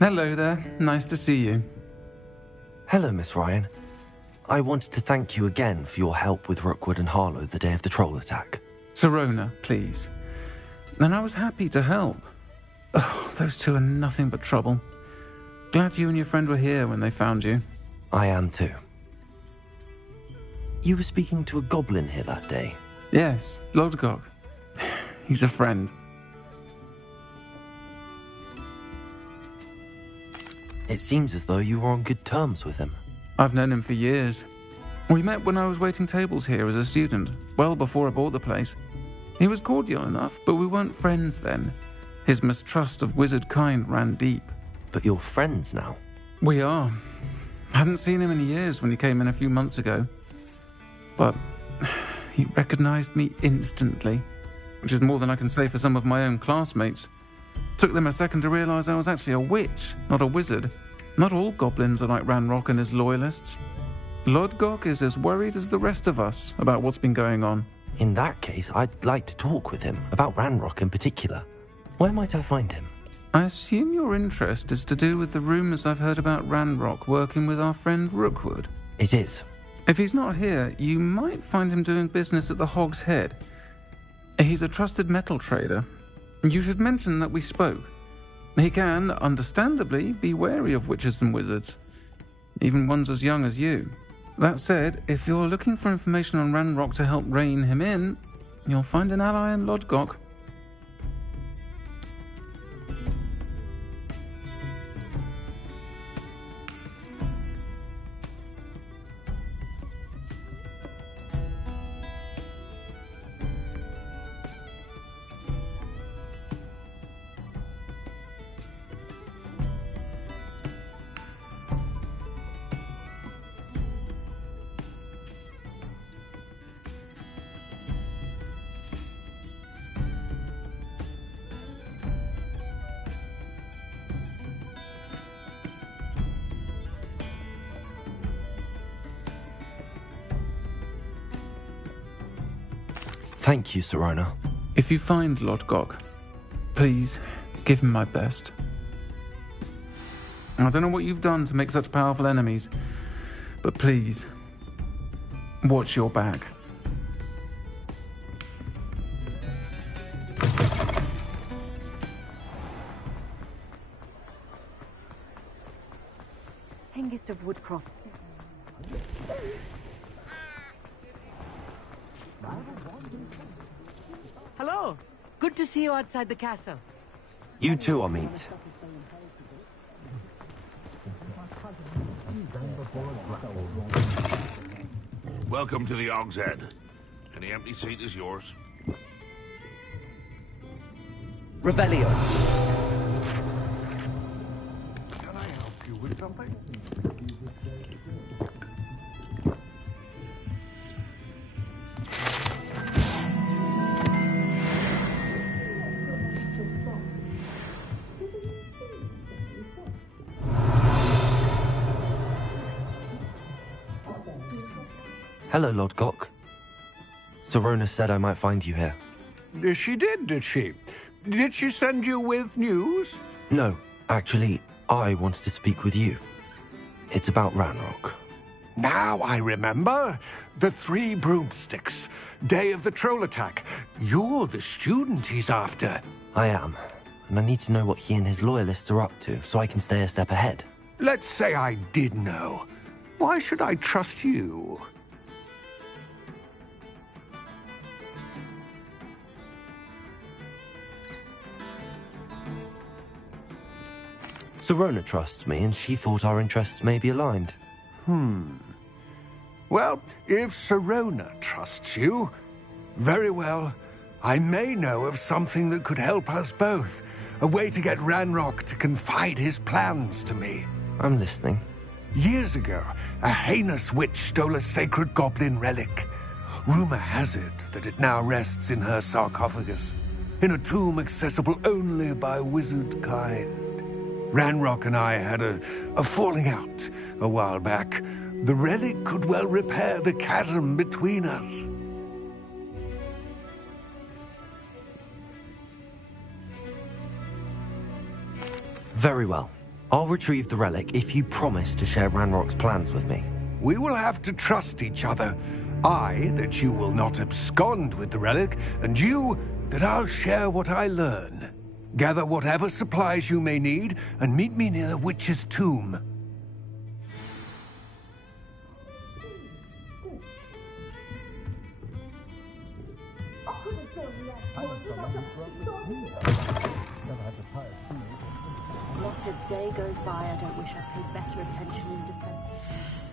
Hello there. Nice to see you. Hello, Miss Ryan. I wanted to thank you again for your help with Rookwood and Harlow the day of the troll attack. Sirona, please. And I was happy to help. Oh, those two are nothing but trouble. Glad you and your friend were here when they found you. I am too. You were speaking to a goblin here that day? Yes, Lodgok. He's a friend. It seems as though you were on good terms with him. I've known him for years. We met when I was waiting tables here as a student, well before I bought the place. He was cordial enough, but we weren't friends then. His mistrust of wizard kind ran deep. But you're friends now? We are. Hadn't seen him in years when he came in a few months ago. But he recognized me instantly, which is more than I can say for some of my own classmates. Took them a second to realize I was actually a witch, not a wizard. Not all goblins are like Ranrock and his loyalists. Lodgok is as worried as the rest of us about what's been going on. In that case, I'd like to talk with him, about Ranrock in particular. Where might I find him? I assume your interest is to do with the rumors I've heard about Ranrock working with our friend Rookwood. It is. If he's not here, you might find him doing business at the Hog's Head. He's a trusted metal trader. You should mention that we spoke. He can, understandably, be wary of witches and wizards, even ones as young as you. That said, if you're looking for information on Ranrock to help rein him in, you'll find an ally in Lodgok. Thank you, Sirona. If you find Lodgok, please give him my best. I don't know what you've done to make such powerful enemies, but please, watch your back. Hengist of Woodcroft. Hello. Good to see you outside the castle. You too, Amit. Welcome to the Hog's Head. Any empty seat is yours. Revelio. Can I help you with something? Hello, Lodgok. Sirona said I might find you here. She did she? Did she send you with news? No, actually, I wanted to speak with you. It's about Ranrock. Now I remember. The 3 broomsticks. Day of the troll attack. You're the student he's after. I am, and I need to know what he and his loyalists are up to so I can stay a step ahead. Let's say I did know. Why should I trust you? Sirona trusts me, and she thought our interests may be aligned. Well, if Sirona trusts you, very well. I may know of something that could help us both. A way to get Ranrock to confide his plans to me. I'm listening. Years ago, a heinous witch stole a sacred goblin relic. Rumor has it that it now rests in her sarcophagus, in a tomb accessible only by wizard kind. Ranrock and I had a falling out a while back. The relic could well repair the chasm between us. Very well. I'll retrieve the relic if you promise to share Ranrock's plans with me. We will have to trust each other. I, that you will not abscond with the relic, and you, that I'll share what I learn. Gather whatever supplies you may need, and meet me near the witch's tomb. Not a day goes by I don't wish I paid better attention in defense.